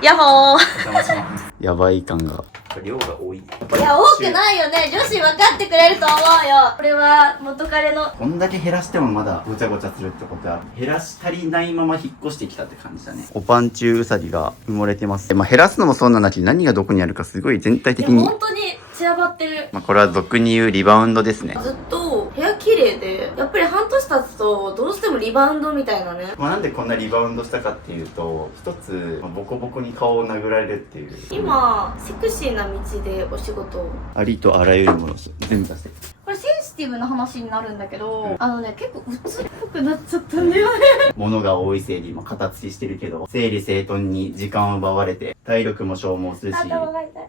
ヤッホー。お邪魔します。やばい感が。量が多い。いや、多くないよね。女子分かってくれると思うよ。これは元彼の。こんだけ減らしてもまだごちゃごちゃするってことは、減らし足りないまま引っ越してきたって感じだね。おパン中ウサギが埋もれてます。まあ減らすのもそうなんだけど、何がどこにあるかすごい全体的に。本当に散らばってる。まあこれは俗に言うリバウンドですね。ずっと部屋綺麗で、やっぱり半年経つとどうしてもリバウンドみたいなね。まあなんでこんなリバウンドしたかっていうと、一つ、ボコボコに顔を殴られるっていう。今、セクシーな道でお仕事を。ありとあらゆるもの全部出して。これセンシティブな話になるんだけど、結構鬱っぽくなっちゃったんだよね。物が多いせいで今片付きしてるけど、整理整頓に時間を奪われて、体力も消耗するし、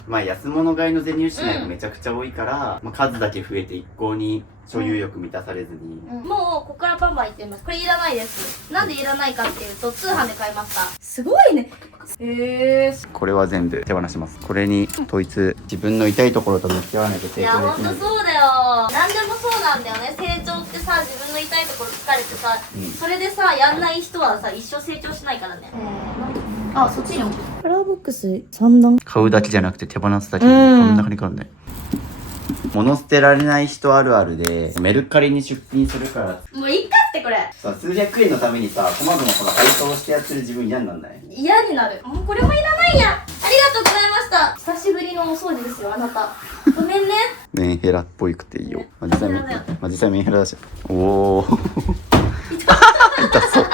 まあ安物買いの銭失いがめちゃくちゃ多いから、まあ数だけ増えて一向に所有欲満たされずに。もう、ここからバンバン言ってみます。これいらないです。なんでいらないかっていうと、通販で買いました。すごいね。これは全部手放します。これに統一、自分の痛いところと向き合わないと成いや、ほんと長できない。そうだよ。なんでもそうなんだよね。成長ってさ、自分の痛いところ疲れてさ、それでさ、やんない人はさ、一生成長しないからね。あ、そっちに置く。カラーボックス3段。買うだけじゃなくて手放すだけでこんな中に来るんだよ。物捨てられない人あるあるで、メルカリに出品するから、もういいかってこれ。さ、数百円のためにさ、こまごまこの配送してやってる自分嫌になんない？嫌になる。もうこれもいらないや。ありがとうございました。久しぶりのお掃除ですよ、あなた。ごめんね。メンヘラっぽいくていいよ。実際メンヘラだし。おー。痛そう。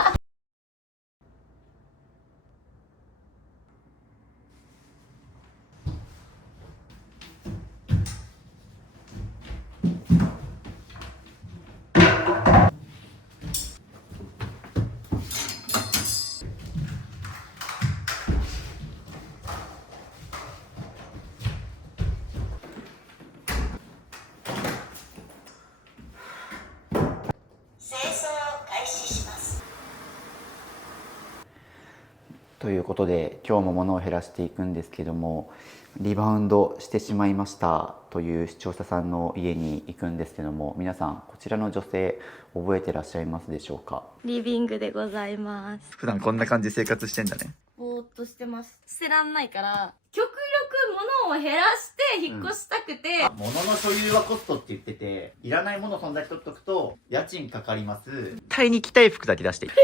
ということで今日も物を減らしていくんですけども、リバウンドしてしまいましたという視聴者さんの家に行くんですけども、皆さんこちらの女性覚えてらっしゃいますでしょうか？リビングでございます。普段こんな感じで生活してんだね。ぼーっとしてます。捨てらんないから極力物を減らして引っ越したくて、物の所有はコストって言ってて、いらないものそんだけ取っとくと家賃かかります。絶対に着たい服だけ出していい。こ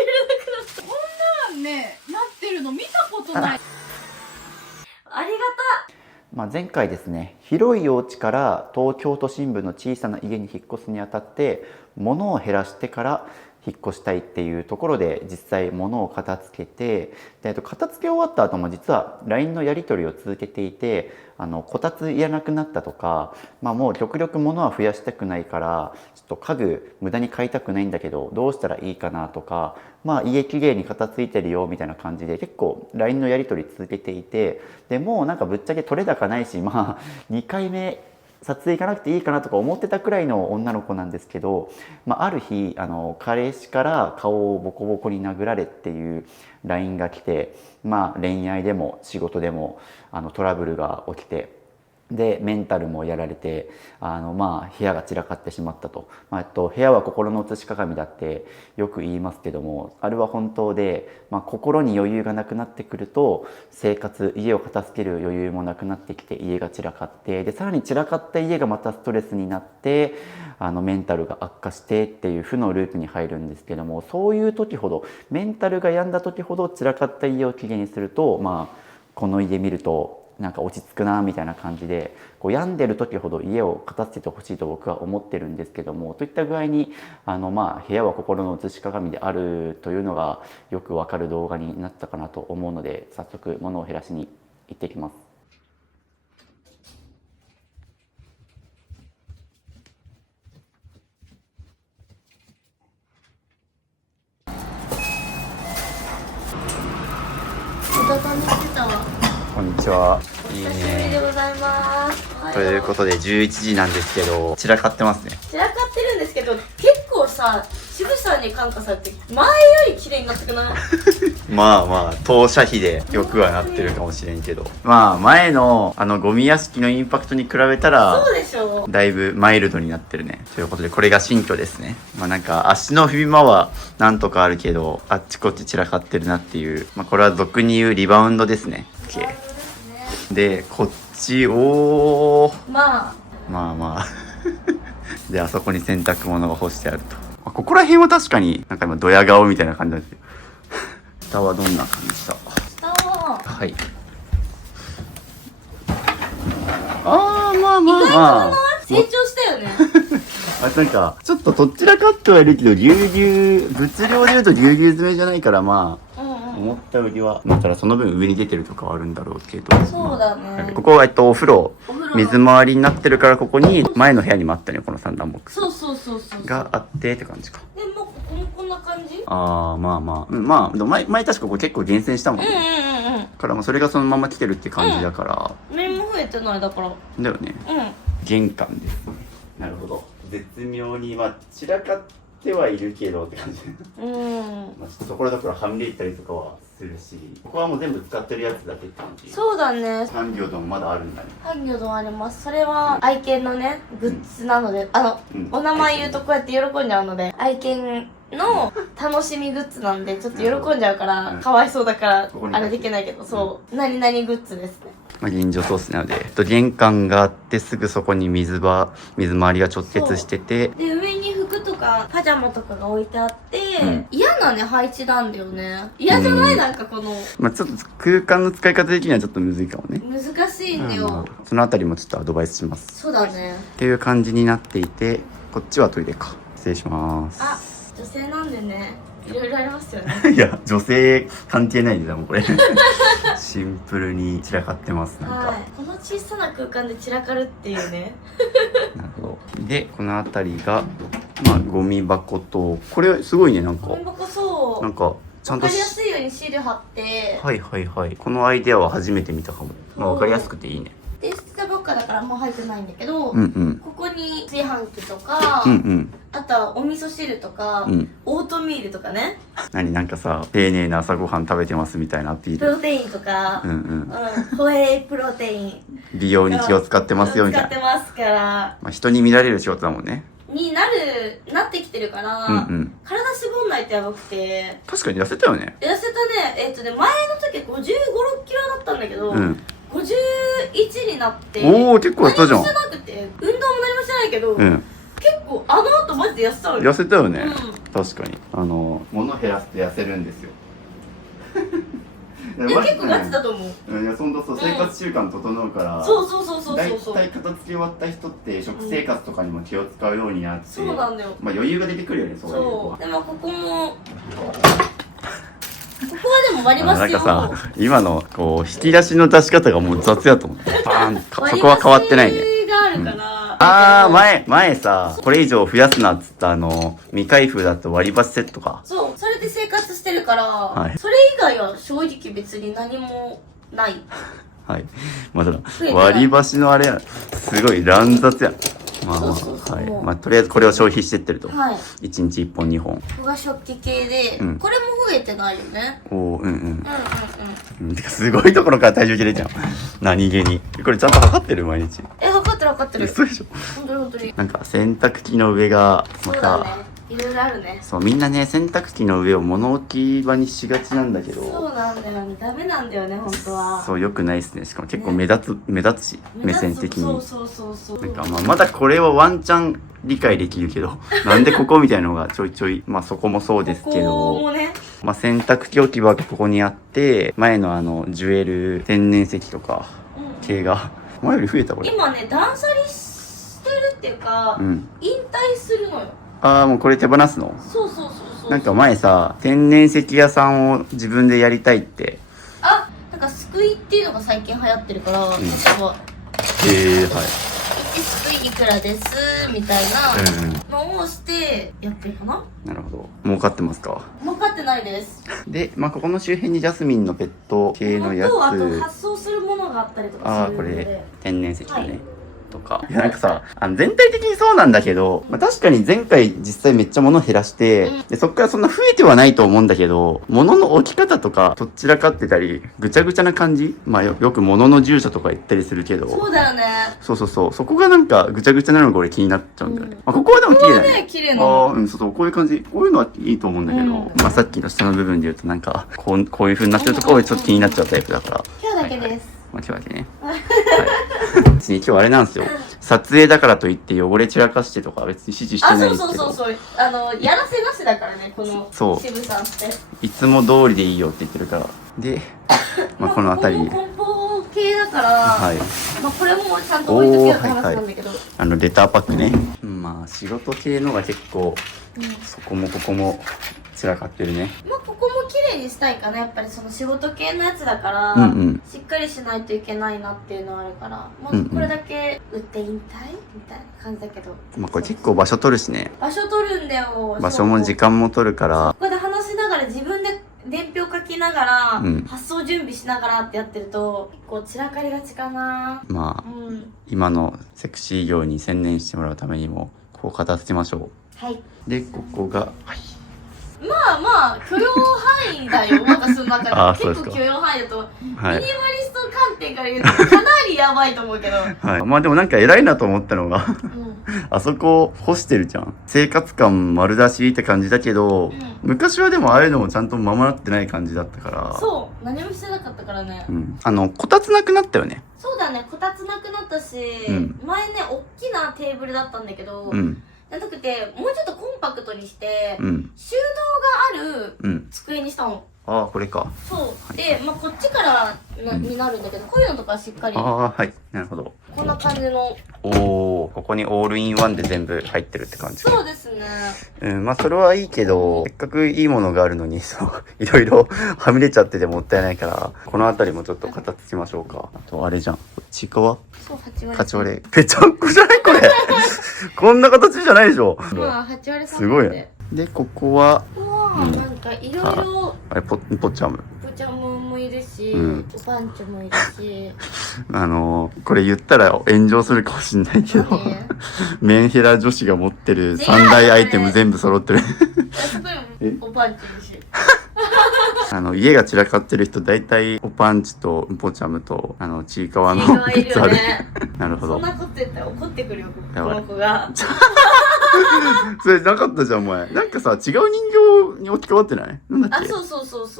んなんね、なってるの見たことない。ありがた。前回ですね、広いお家から東京都心部の小さな家に引っ越すにあたって物を減らしてから引っ越したいっていうところで実際物を片付けて、で片付け終わった後も実は LINE のやり取りを続けていて、こたついらなくなったとか、もう極力物は増やしたくないからちょっと家具無駄に買いたくないんだけどどうしたらいいかなとか、家きれいに片付いてるよみたいな感じで結構 LINE のやり取り続けていて、でもうなんかぶっちゃけ取れ高ないし、2回目撮影行かなくていいかなとか思ってたくらいの女の子なんですけど、ある日彼氏から顔をボコボコに殴られっていう LINE が来て、恋愛でも仕事でもトラブルが起きて、でメンタルもやられて部屋が散らかってしまったと、部屋は心の写し鏡だってよく言いますけども、あれは本当で、心に余裕がなくなってくると生活、家を片付ける余裕もなくなってきて家が散らかって、でさらに散らかった家がまたストレスになってメンタルが悪化してっていう負のループに入るんですけども、そういう時ほどメンタルが病んだ時ほど散らかった家をきれいにすると、この家見るとなんか落ち着くなみたいな感じで、病んでる時ほど家を片付けてほしいと僕は思ってるんですけども、といった具合に部屋は心の写し鏡であるというのがよくわかる動画になったかなと思うので、早速物を減らしに行ってきます。お畳みしてたわ。こんにちは。いいお久しぶりでね。ございます。ということで11時なんですけど、散らかってますね。散らかってるんですけど、結構さ、渋さんに感化されて前より綺麗になってくない？当社費でよくはなってるかもしれんけど、前のゴミ屋敷のインパクトに比べたらそうでしょ。よ。だいぶマイルドになってるね。ということでこれが新居ですね。まあなんか足の踏み間はなんとかあるけど、あっちこっち散らかってるなっていう、まあこれは俗に言うリバウンドですね。そうですね。でこっちおーまあまあまあであそこに洗濯物が干してあると。ここら辺は確かになんか今ドヤ顔みたいな感じなんですよ。下はどんな感じだ。下ははい。ああまあまあまあ。成長したよね。なんかちょっとどちらかってはいるけどぎゅうぎゅう物量で言うとぎゅうぎゅう詰めじゃないからまあ。思ったよりはだからその分上に出てるとかはあるんだろうけど、そうだね。ここはお風呂水回りになってるからここに前の部屋にもあったねこの三段ボックスそうがあってって感じか。でもここもこんな感じ。ああまあまあまあでも前確かここ結構厳選したもんね。からもうそれがそのまま来てるって感じだから。面も増えてないだから。だよね。玄関ですね。なるほど。絶妙にまあ散らかってはいるけどって感じ。まあちょっとところどころはみ出いったりとかはするし、ここはもう全部使ってるやつだけって感じ。そうだね。半魚丼まだあるんだね。半魚丼あります。それは愛犬のねグッズなので、お名前言うとこうやって喜んじゃうので、愛犬の楽しみグッズなんでちょっと喜んじゃうからかわいそうだからあれできないけど、そう何々グッズですね。まあ現状そうですね。なので玄関があってすぐそこに水回りが直結してて、で上に服とかパジャマとかが置いてあって、嫌なね配置なんだよね。嫌じゃない？なんかこのまあちょっと空間の使い方的にはちょっとむずいかもね。難しいんだよ。そのあたりもちょっとアドバイスします。そうだね。っていう感じになっていて、こっちはトイレか。失礼します。あ、女性なんでね、いろいろありますよね。いや女性関係ないんだもんこれ。シンプルに散らかってますなんか。はい。この小さな空間で散らかるっていうね。なるほど。でこの辺りがまあゴミ箱と、これすごいねなんか。ゴミ箱そう。なんかちゃんとわかりやすいようにシール貼って。はいはいはい。このアイデアは初めて見たかも。まあわかりやすくていいね。で捨てたばっかだからもう入ってないんだけど、ここに炊飯器とか、あとはお味噌汁とか、オートミールとかね。なんかさ丁寧な朝ごはん食べてますみたいなアピール。プロテインとか、ホエイプロテイン。美容に気を使ってますよみたいな。使ってますから。まあ人に見られる仕事だもんね。なってきてるから、体絞んないとやばくて。確かに痩せたよね。痩せたね。前の時55、6キロだったんだけど、51になって、おお結構痩せたじゃん。何もしてなくて、運動も何もしてないけど、結構あの後マジで痩せたのよ。痩せたよね。確かに物減らすと痩せるんですよ。結構ガチだと思う。いや、そんなそう、生活習慣整うから。そう。大体片付け終わった人って食生活とかにも気を使うようになって。そうなんだよ。まあ余裕が出てくるよね、そういうそう。でもここはでも割りますよ。なんかさ、今のこう引き出しの出し方がもう雑やと思って。バーンそこは変わってないね。があるから。前さ、これ以上増やすなっつった未開封だと割り箸セットか。そう、それで生活してるから、それ以外は正直別に何もない。はい。まだ割り箸のあれや、すごい乱雑や。まあはい。まあとりあえずこれを消費してってると。はい。1日1本2本。ここが食器系で、これも増えてないよね。てかすごいところから体重計出ちゃう。何気に。これちゃんと測ってる毎日。測ってる。嘘でしょ。本当に。なんか洗濯機の上がまた。いろいろあるね。そう、みんなね洗濯機の上を物置き場にしがちなんだけど。そうなんだよね。ダメなんだよね本当は。そう、良くないですね。しかも結構目立つし、目線的に。そう。なんかまだこれはワンチャン理解できるけど、なんでここみたいなのがちょいちょい、まあそこもそうですけど、まあ洗濯機置き場がここにあって、前のジュエル天然石とか系が前より増えたこれ。今ね断捨離してるっていうか、引退するのよ。ああ、もうこれ手放すの？そう。なんか前さ、天然石屋さんを自分でやりたいって。なんか救いっていうのが最近流行ってるから、私は。はい。救いいくらですみたいなのをしてやってるかな。なるほど。儲かってますか？儲かってないです。で、まあここの周辺にジャスミンのペット系のやつ。あと発送するものがあったりとかするので。これ天然石だね。とか。いや、なんかさ、全体的にそうなんだけど、まあ、確かに前回実際めっちゃ物減らして、で、そっからそんな増えてはないと思うんだけど、物の置き方とか、とっちらかってたり、ぐちゃぐちゃな感じ、まあよく物の住所とか言ったりするけど。そうだよね。そうそうそう。そこがなんかぐちゃぐちゃなのが俺気になっちゃうんだよね。まあ、ここはでも綺麗だね。綺麗な。うん、そうそう、こういう感じ。こういうのはいいと思うんだけど、まあさっきの下の部分で言うとなんか、こういう風になってるところちょっと気になっちゃうタイプだから。今日だけです。まあ今日だけね。はい。別に今日あれなんですよ。撮影だからといって汚れ散らかしてとか別に指示してないんですけど。そう。やらせなしだからね、この渋さんって。いつも通りでいいよって言ってるから。で、まあこの辺り。梱包系だから、はい。まあこれもちゃんと置いとけよって話なんだけど。レターパックね。まあ仕事系のが結構、そこもここも散らかってるね。まあここも綺麗にしたいかな。やっぱりその仕事系のやつだから、しっかりしないといけないなっていうのはあるから、まずこれだけ売って引退みたいな感じだけど。まあこれ結構場所取るしね。場所取るんだよ。場所も時間も取るから。ここで話しながら自分で伝票書きながら、発送準備しながらってやってると結構散らかりがちかな。まあ、今のセクシー業に専念してもらうためにもこう片付けましょう。はい。でここが、はい、まあ許容範囲だよ。私の中で結構許容範囲だと、ミニマリスト観点から言うとかなりやばいと思うけど。はい。まあでもなんか偉いなと思ったのがあそこ干してるじゃん。生活感丸出しって感じだけど、昔はでもああいうのもちゃんと守ってない感じだったから。そう。何もしてなかったからね。こたつなくなったよね。そうだね。こたつなくなったし、前ね、大きなテーブルだったんだけど、じゃなくて、もうちょっとコンパクトにして、収納がある机にしたの。ああ、これか。そう。で、まあこっちからになるんだけど、こういうのとかしっかり。ああ、はい。なるほど。こんな感じの。おお、ここにオールインワンで全部入ってるって感じ。そうですね。まあそれはいいけど、せっかくいいものがあるのに、そう、いろいろはみ出ちゃっててもったいないから、この辺りもちょっと片付けましょうか。あと、あれじゃん。ちくわ？そう、8割。8割。ぺちゃんこじゃないこれ。こんな形じゃないでしょ。まあ、8割すごいね。で、ここは、なんかいろいろ。あれ、ポチャム。ポチャムもいるし、おパンチもいるし。これ言ったら炎上するかもしんないけど、メンヘラ女子が持ってる3大アイテム全部揃ってる。おパンチいるし。家が散らかってる人大体おパンチとウポチャムとちいかわのグッズある。なるほど。そんなこと言ったら怒ってくるよ、この子が。それなかったじゃん、お前。なんかさ、違う人形に置き換わってない？なんだっけ？そ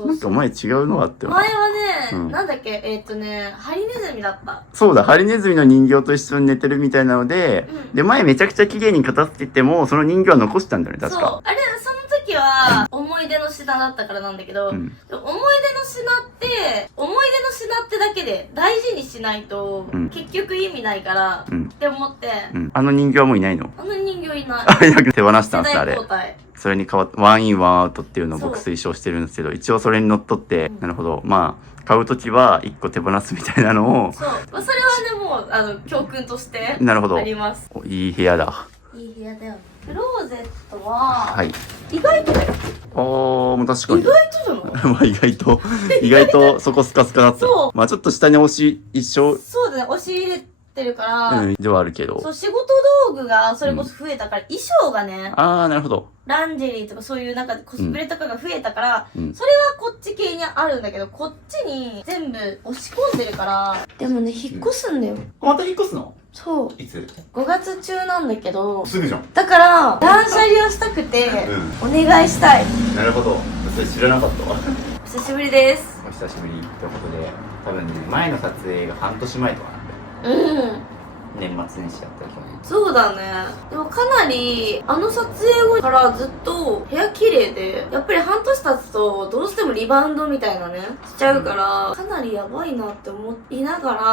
う。なんかお前違うのあったよね。前はね、なんだっけ、ハリネズミだった。そうだ、ハリネズミの人形と一緒に寝てるみたいなので、で、前めちゃくちゃ綺麗に片付けても、その人形は残したんだよね、確か。そう。あれ、その時は、思い出の品だったからなんだけど、思い出の品ってだけで大事にしないと、結局意味ないから、って思って、あの人形はもういないの？あの人形いない。あれ手放したんです、あれ。世代交代。それに変わって、ワンインワンアウトっていうのを僕推奨してるんですけど、一応それにのっとって、なるほど。まあ、買うときは1個手放すみたいなのを。そう。それはね、もう、教訓として。なるほど。あります。いい部屋だ。いい部屋だよ。クローゼットは、意外とだよ。もう確かに。意外とじゃないまあ意外とそこスカスカだった。そう。まあちょっと下に一生。そうだね、押し入れてるから。ではあるけど。そう、仕事道具がそれこそ増えたから、衣装がね。ああ、なるほど。ランジェリーとかそういうなんかコスプレとかが増えたから、それはこっち系にあるんだけど、こっちに全部押し込んでるから。でもね、引っ越すんだよ。また引っ越すの？そう。いつ？5月中なんだけど。すぐじゃん。だから、断捨離をしたくて、お願いしたい。なるほど。それ知らなかったわ。お久しぶりです。お久しぶりってことで、多分ね、前の撮影が半年前とかなんだよ。年末年始だったりとかね。そうだね。でもかなり、撮影後からずっと部屋綺麗で、やっぱり半年経つと、どうしてもリバウンドみたいなね、しちゃうから、かなりやばいなって思いながら、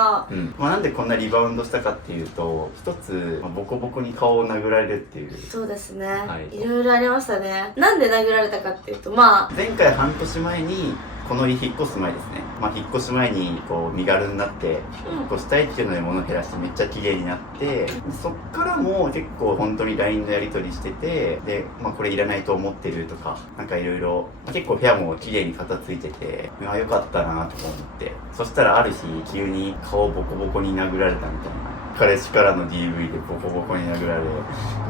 まあなんでこんなリバウンドしたかっていうと、一つ、ボコボコに顔を殴られるっていう。そうですね。いろいろありましたね。なんで殴られたかっていうと、まあ、前回半年前に、この引っ越す前ですね。まあ引っ越し前にこう身軽になって引っ越したいっていうので物を減らしてめっちゃ綺麗になって、そっからも結構本当に LINE のやり取りしてて、で、まあこれいらないと思ってるとか、なんかいろいろ、結構部屋も綺麗に片付いてて、ああよかったなと思って。そしたらある日急に顔ボコボコに殴られたみたいな彼氏からの DV でボコボコに殴られ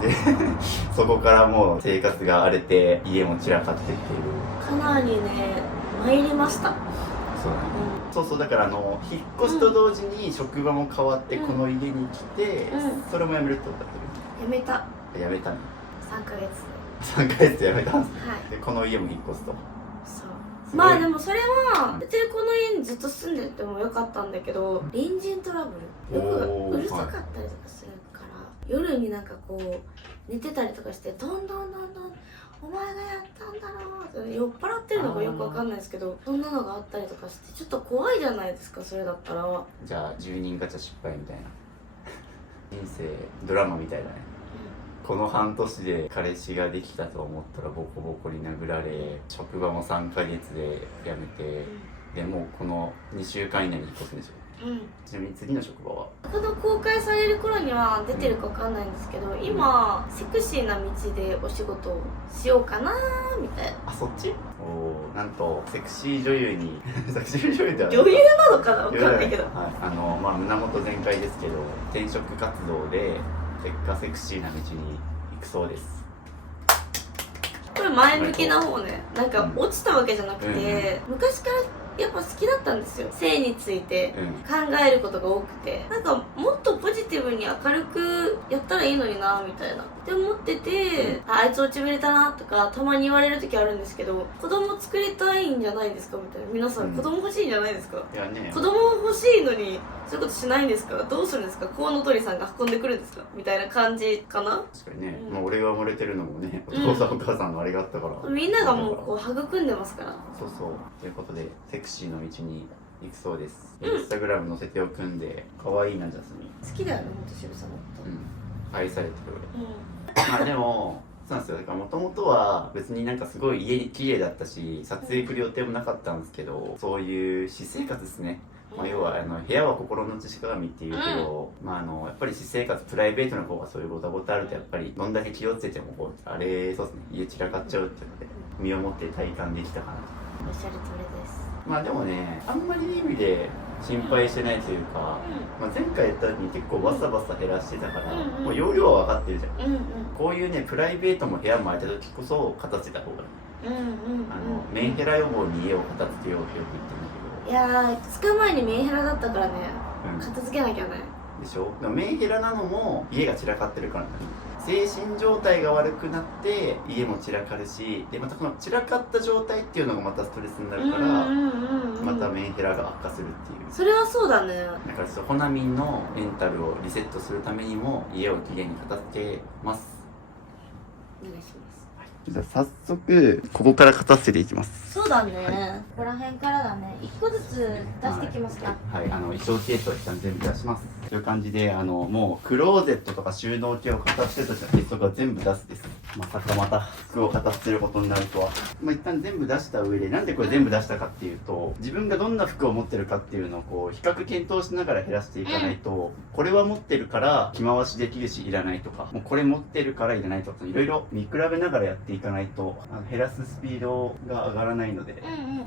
でそこからもう生活が荒れて家も散らかってっていうかなりね参りました。そうだね、そうそう、だから引っ越しと同時に職場も変わってこの家に来て、それも辞めるってことだったやめた。辞めたね。3ヶ月3ヶ月で辞めたんですね、はい、でこの家も引っ越すと。そうまあでもそれは別にこの家にずっと住んでてもよかったんだけど、隣人トラブルよくうるさかったりとかするから、夜になんかこう寝てたりとかしてどんどんお前がやったんだろうって酔っ払ってるのかよくわかんないですけど、そんなのがあったりとかしてちょっと怖いじゃないですか、それだったら。じゃあ10人ガチャ失敗みたいな人生ドラマみたいだね、この半年で彼氏ができたと思ったらボコボコに殴られ、職場も3ヶ月で辞めて、でもうこの2週間以内に引っ越すんでしょ。ちなみに次の職場はこの公開される頃には出てるかわかんないんですけど、今セクシーな道でお仕事をしようかなみたいな。あ、そっち？おー、なんとセクシー女優にセクシー女優ではない、女優なのかなわかんないけど、はい、まあ胸元全開ですけど転職活動で結果セクシーな道に行くそうです。これ前向きな方ね、なんか落ちたわけじゃなくて、昔からやっぱ好きだったんですよ、性について考えることが多くて、なんかもっとポジティブに明るくやったらいいのになみたいなって思ってて、あいつ落ちぶれたなとかたまに言われる時あるんですけど、子供作りたいんじゃないですかみたいな、皆さん子供欲しいんじゃないですか、いやね、子供欲しいのにそういうことしないんですか、どうするんですか、コウノトリさんが運んでくるんですかみたいな感じかな。確かにね、まあ俺が生まれてるのもね、お父さんお母さんのあれがあったから、みんながもうこう育んでますから。そうそう、ということでセクシーの道に行くそうです。インスタグラム載せておくんで、可愛いなジャスミン。好きだよね、ほんと渋さんのこと。愛されてる。まあでもそうなんですよ、だからもともとは別になんかすごい家に綺麗だったし撮影来る予定もなかったんですけど、そういう私生活ですね、まあ、要は部屋は心の内し鏡っていうけど、まあやっぱり私生活プライベートの方がそういうごたごたあるとやっぱりどんだけ気をつけてもこうあれそうですね、家散らかっちゃうっていうので身をもって体感できたかなと。おっしゃる通りです。まあでもね、あんまりいい意味で心配してないというか、まあ、前回やった時に結構バサバサ減らしてたから、もう容量は分かってるじゃん、こういうねプライベートも部屋も空いた時こそ片付けた方がいい。メンヘラ予防に家を片付けようってよく言ってるんだけど、いやー2日前にメンヘラだったからね、片付けなきゃね。でしょ。でもメンヘラなのも家が散らかってるからね。精神状態が悪くなって家も散らかるし、でまたこの散らかった状態っていうのがまたストレスになるから、またメンヘラが悪化するっていう。それはそうだね。だからホナミンのメンタルをリセットするためにも家をきれいに片付けます。お願いします。じゃあ早速ここから片付けていきます。そうだね、ここら辺からだね。1個ずつ出していきますか。はい、衣装ケースを一旦全部出します。という感じでもうクローゼットとか収納系を片付けるとしたら結束は全部出すです。まさかまた服を片付けることになるとは。まあ、一旦全部出した上で、なんでこれ全部出したかっていうと、自分がどんな服を持ってるかっていうのをこう比較検討しながら減らしていかないと、これは持ってるから着回しできるしいらないとか、もうこれ持ってるからいらないとか、いろいろ見比べながらやっていかないと減らすスピードが上がらないので、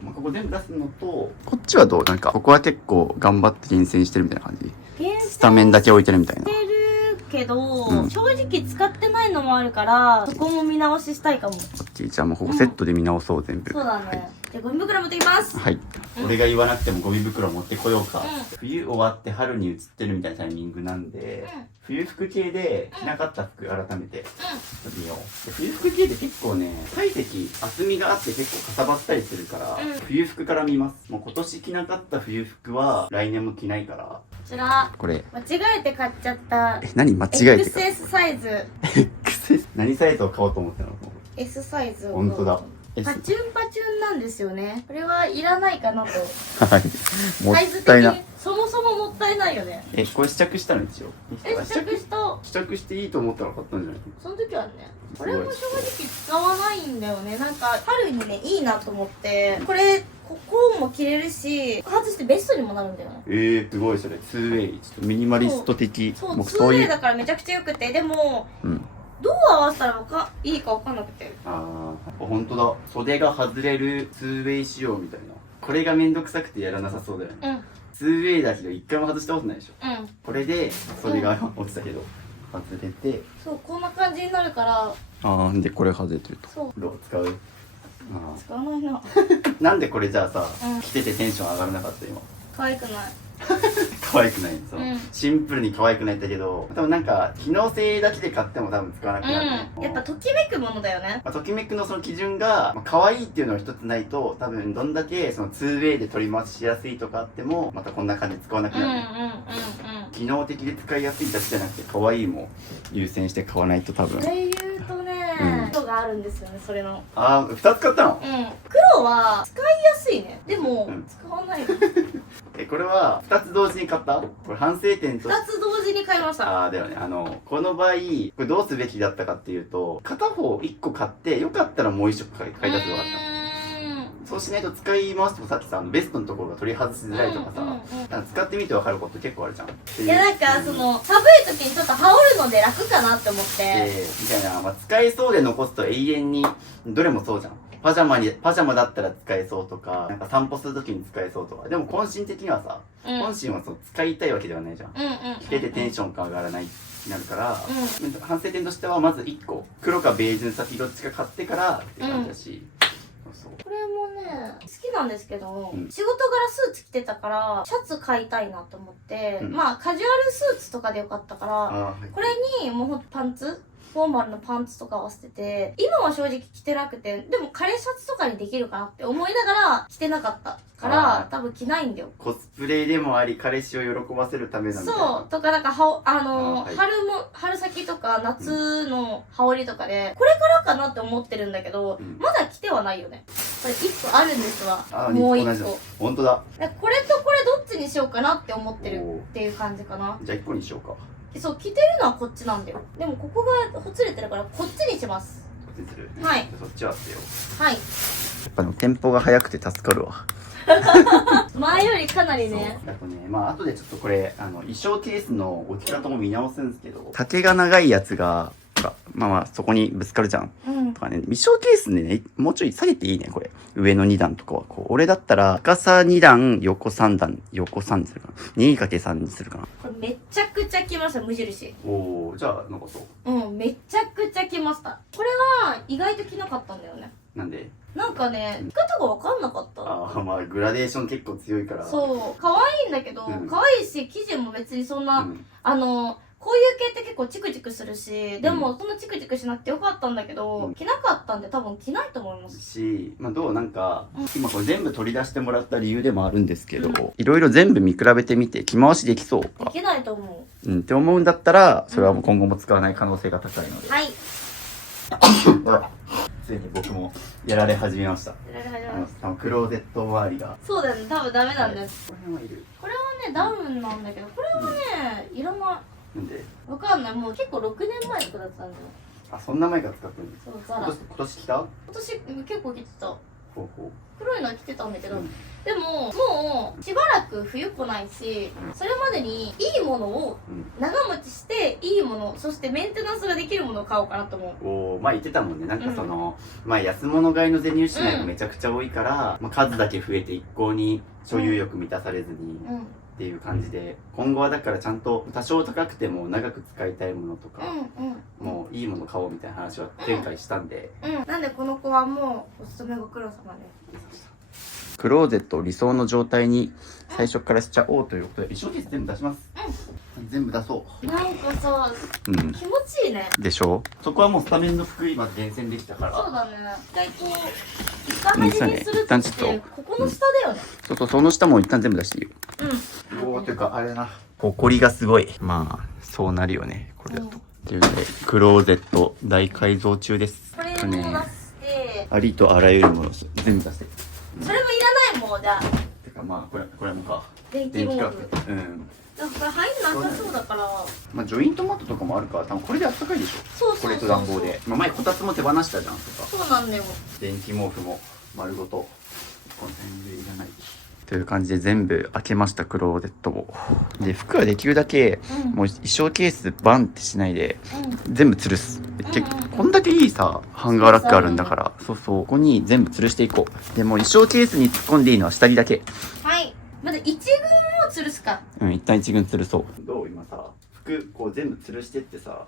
まあ、ここ全部出すのと、こっちはどう？なんかここは結構頑張って厳選してるみたいな感じ？スタメンだけ置いてるみたいな。してるけど、正直使ってないのもあるからそこも見直ししたいかも。じゃあもうここセットで見直そう、全部。そうだね、はい、じゃあゴミ袋持ってきます。はい、俺が言わなくてもゴミ袋持ってこようか。冬終わって春に移ってるみたいなタイミングなんで、冬服系で着なかった服改めて見よう。冬服系で結構ね、体積厚みがあって結構かさばったりするから、冬服から見ます。もう今年着なかった冬服は来年も着ないから。こちらこれ間違えて買っちゃった。何間違えてか XS サイズ。XS 何サイズを買おうと思ったの？ S サイズを。本当だ。パチュンパチュンなんですよね。これはいらないかなと。はい。もったいな。そもそももったいないよね。これ試着したんですよ。試着した。試着していいと思ったら買ったんじゃない？その時はね。これも正直使わないんだよね。なんか春にねいいなと思って。これここも着れるし、外してベストにもなるんだよね。すごいそれ。2way ちょっとミニマリスト的。そう、2way だからめちゃくちゃ良くて、でも。どう合わせたらいいか分かんなくて。本当だ。袖が外れる 2way 仕様みたいな。これがめんどくさくてやらなさそうだよね。2way だけど一回も外したことないでしょ。うん。これでそれが落ちたけど外れて、そう、こんな感じになるから。ああでこれ外れてると。そう。どう使う？使わないな。なんでこれじゃあさ、うん着ててテンション上がらなかった今。可愛くない。可愛くないんですよ、うんシンプルに可愛くないんだけど、多分なんか機能性だけで買っても多分使わなくなる、うん。やっぱときめくものだよね。まあ、ときめくのその基準が、まあ、可愛いっていうのが一つないと、多分どんだけその 2way で取り回ししやすいとかあってもまたこんな感じで使わなくうんうんなる、機能的で使いやすいだけじゃなくて可愛いも優先して買わないと多分。それ言うとね、色があるんですよね、それの。ああ2つ買ったの、黒は使いやすいね。でも、うん使わないの。これは2つ同時に買った？これ反省点として2つ同時に買いました。ああだよね、この場合これどうすべきだったかっていうと、片方1個買ってよかったらもう1色買い足せばよかったの。そうしないと使い回してもさっきさベストのところが取り外しづらいとかさ、なんか使ってみて分かること結構あるじゃん。いやなんかその寒い時にちょっと羽織るので楽かなって思ってみたいな、まあ、使えそうで残すと永遠にどれもそうじゃん。パジャマだったら使えそうとか、なんか散歩するときに使えそうとか。でも本心的にはさ、本心はそう使いたいわけではないじゃん。着ててテンションが上がらないになるから、反省点としてはまず1個黒かベージュの先どっちか買ってからって感じだし、これもね好きなんですけど、うん仕事柄スーツ着てたからシャツ買いたいなと思って、まあカジュアルスーツとかでよかったからこれにもうほんとパンツフォーマルのパンツとか合わせてて、今は正直着てなくて、でも枯れシャツとかにできるかなって思いながら着てなかったから多分着ないんだよ。コスプレでもあり彼氏を喜ばせるためなんだよ。そうとかなんか春先とか夏の羽織とかで、これからかなって思ってるんだけど、まだ着てはないよね。これ1個あるんですわ。もう1個。本当だ。これとこれどっちにしようかなって思ってるっていう感じかな。じゃあ1個にしようか。そう、着てるのはこっちなんだよ。でもここがほつれてるからこっちにします。こっちにする。はい。そっちは捨てよう。はい。やっぱでもテンポが速くて助かるわ。前よりかなりね。あとね、まあ後でちょっとこれ衣装ケースの置き方も見直すんですけど、丈が長いやつがまあそこにぶつかるじゃん。とかね、衣装ケースでね、もうちょい下げていいね、これ。上の2段とかは。こう、俺だったら、高さ2段、横3段、横3にするかな。2×3 にするかな。これめちゃくちゃきました、無印。おー、じゃあ、なんかそう。めちゃくちゃきました。これは意外と着なかったんだよね。なんで？なんかね、着方が分かんなかった。ああ、まあグラデーション結構強いから。そう、可愛いんだけど、可愛いし、生地も別にそんな、こういう系って結構チクチクするし、でもそんなチクチクしなくてよかったんだけど、着なかったんで多分着ないと思いますし、まあどうなんか、今これ全部取り出してもらった理由でもあるんですけど、いろいろ全部見比べてみて着回しできそうか。できないと思う。って思うんだったら、それはもう今後も使わない可能性が高いので。はい。ついに僕もやられ始めました。やられ始めました。クローゼット周りが。そうだよね、多分ダメなんだよ。これはいる。これはね、ダウンなんだけど、これはね、いらない。なんで？わかんない。もう結構6年前とかだったんだよ。あ、そんな前から使ってるんですか？そう、ザラ。今年着た？今年結構着てた。ほうほう。黒いのは着てたんだけど、でももうしばらく冬来ないし、それまでにいいものを長持ちしていいもの、そしてメンテナンスができるものを買おうかなと思う。おー、まあ言ってたもんね。なんかその、まあ安物買いの税入しないがめちゃくちゃ多いから、まあ数だけ増えて一向に所有欲満たされずに、っていう感じで、今後はだからちゃんと多少高くても長く使いたいものとか、もういいもの買おうみたいな話は前回したんで、なんでこの子はもうおすすめご苦労様です。クローゼットを理想の状態に最初からしちゃおうということで、衣装ケース全部出します。全部出そう。なんかさ、気持ちいいね。でしょ？そこはもうスタメンの服今厳選できたから。そうだね。一回こう一回端にするとしてここの下だよね。そう、その下も一旦全部出していいよ。おー、ていうかあれな、ほこりがすごい。まあそうなるよね、これだと。というのでクローゼット大改造中です。これも出してありとあらゆるもの全部出して。それもいらないもんじゃあ。てかまあこれもか。電気毛布。だからこれ入んなさそうだから。まあジョイントマットとかもあるから多分これであったかいでしょ。これと暖房で。まあ前こたつも手放したじゃんとか。そうなんだよ。電気毛布も丸ごとこの辺でいらない。という感じで全部開けました、クローゼットを。で服はできるだけ、もう衣装ケースバンってしないで、全部吊るす。こんだけいいさハンガーラックあるんだから、そうここに全部吊るしていこう。でも衣装ケースに突っ込んでいいのは下着だけ。はい。まだ一軍を吊るすか。一旦一軍吊るそう。どう今さ、服こう全部吊るしてってさ。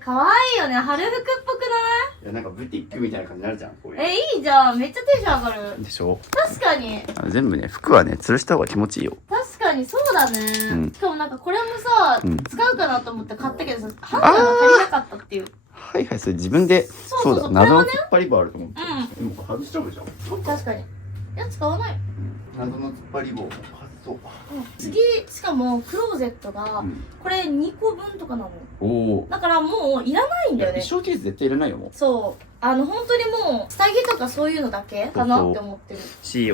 可愛いよね。春服っぽくない？いや、なんかブティックみたいな感じになるじゃん、こういう。いいじゃん。めっちゃテンション上がる。でしょ？確かに。全部ね、服はね、吊るした方が気持ちいいよ。確かにそうだね。しかもなんかこれもさ、使うかなと思って買ったけどさ、ハンガーが足りなかったっていう。はいはい、それ自分で。そうだ、謎の突っ張り棒あると思って。でも外しちゃうじゃん。確かに。いや、使わない。謎の突っ張り棒も外そう。次、しかもクローゼットが、これ2個分とかなの。おお。だからもういらないんだよね。衣装ケース絶対いらないよ、もう。そう。本当にもう、下着とかそういうのだけかなって思ってる。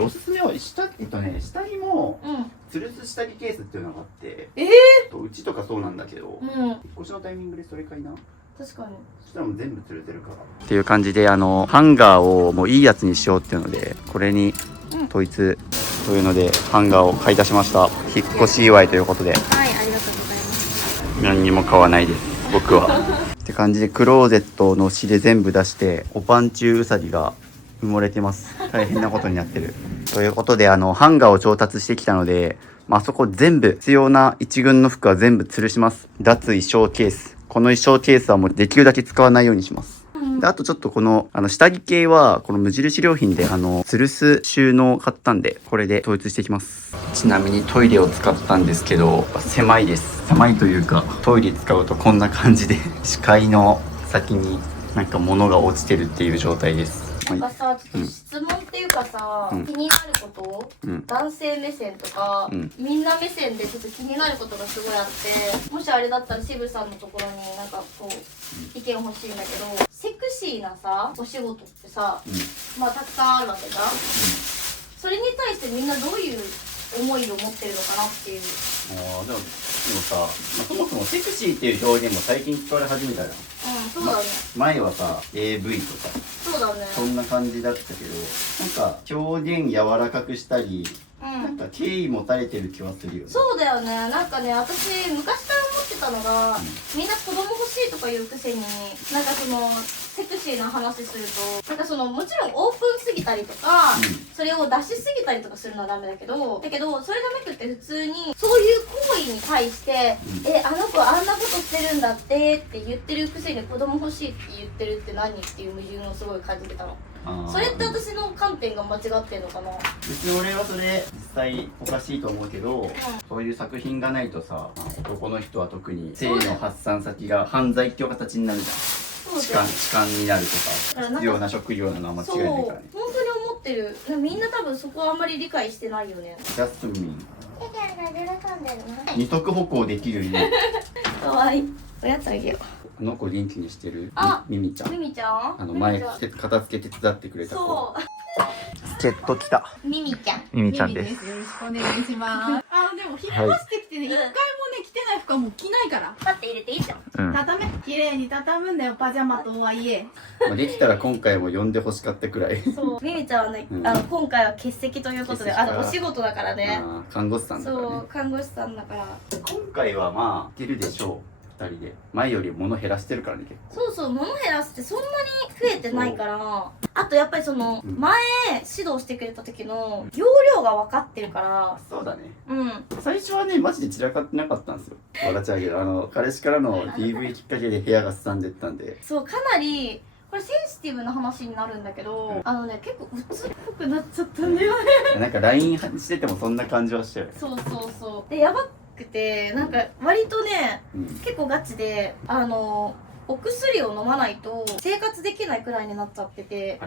おすすめは、下着も、吊るす下着ケースっていうのがあって、うちとかそうなんだけど、引っ越しのタイミングでそれかいな。確かに。そしたらもう全部吊るせるから。っていう感じで、ハンガーをもういいやつにしようっていうので、これに統一というので、ハンガーを買い足しました。引っ越し祝いということで。はい、ありがとうございます。何にも買わないです、僕は。って感じで、クローゼットの押しで全部出して、おパンチュウサギが埋もれてます。大変なことになってる。ということで、ハンガーを調達してきたので、あそこ全部、必要な一軍の服は全部吊るします。脱衣装ケース。この衣装ケースはもうできるだけ使わないようにします。で、あとちょっとこの、下着系は、この無印良品で、吊るす収納を買ったんで、これで統一していきます。ちなみにトイレを使ったんですけど、狭いです。狭いというか、トイレ使うとこんな感じで、視界の先になんか物が落ちてるっていう状態です。なんかさ、ちょっと質問っていうかさ、気になること、男性目線とか、みんな目線でちょっと気になることがすごいあって、もしあれだったら渋さんのところになんかこう意見欲しいんだけど、セクシーなさお仕事ってさ、まあたくさんあるわけじゃん。それに対してみんなどういう思いを持ってるのかなっていう。でもさ、そもそもセクシーっていう表現も最近使われ始めたじゃん。そうだね。前はさ AV とかそうだね。そんな感じだったけど、なんか表現柔らかくしたり、なんか敬意持たれてる気はするよね。そうだよね。なんかね、私昔から思ってたのが、みんな子供欲しいとか言うくせに、なんかそのセクシーな話すると、なんかそのもちろんオープンすぎたりとか、それを出しすぎたりとかするのはダメだけど、それじゃなくて普通にそういう行為に対して、あの子あんなことしてるんだってって言ってるくせに子供欲しいって言ってるって何っていう矛盾をすごい感じてたの。それって私の観点が間違ってんのかな。別に俺はそれ実際おかしいと思うけど、そういう作品がないとさ、男の人は特に性の発散先が犯罪っていう形になるじゃん。痴漢になるとか、必要な職業なのは間違いないからね。本当に思ってる。みんな多分そこはあんまり理解してないよね。ジャスミン二足歩行できるね。かわいい。おやつあげよう。あの子元気にしてる。ミミちゃん。ミミちゃん。前片付け手伝ってくれた子。そう。助っ人来た。ミミちゃん。ミミちゃんです。よろしくお願いします。でも引っ越してきてね、一回もね着てない服はもう着ないから。パッて入れていいじゃん。畳め、綺麗に畳むんだよ、パジャマとはいえ。できたら今回も呼んでほしかったくらい。そう。ミミちゃんはね、今回は欠席ということで、お仕事だからね。看護師さんだからね。そう、看護師さんだから。今回はまあ出るでしょう。2人で前より物減らしてるからね。結構そう物減らすってそんなに増えてないから。あとやっぱりその、前指導してくれた時の容量が分かってるから。そうだね。最初はねマジで散らかってなかったんですよ。笑っちゃうけど彼氏からの DV きっかけで部屋がすさんでったんで。そうかなりこれセンシティブな話になるんだけど、結構鬱っぽくなっちゃったんだよね。なんか LINE しててもそんな感じはしちゃう。そうでやばくて、なんか割とね、結構ガチでお薬を飲まないと生活できないくらいになっちゃってて、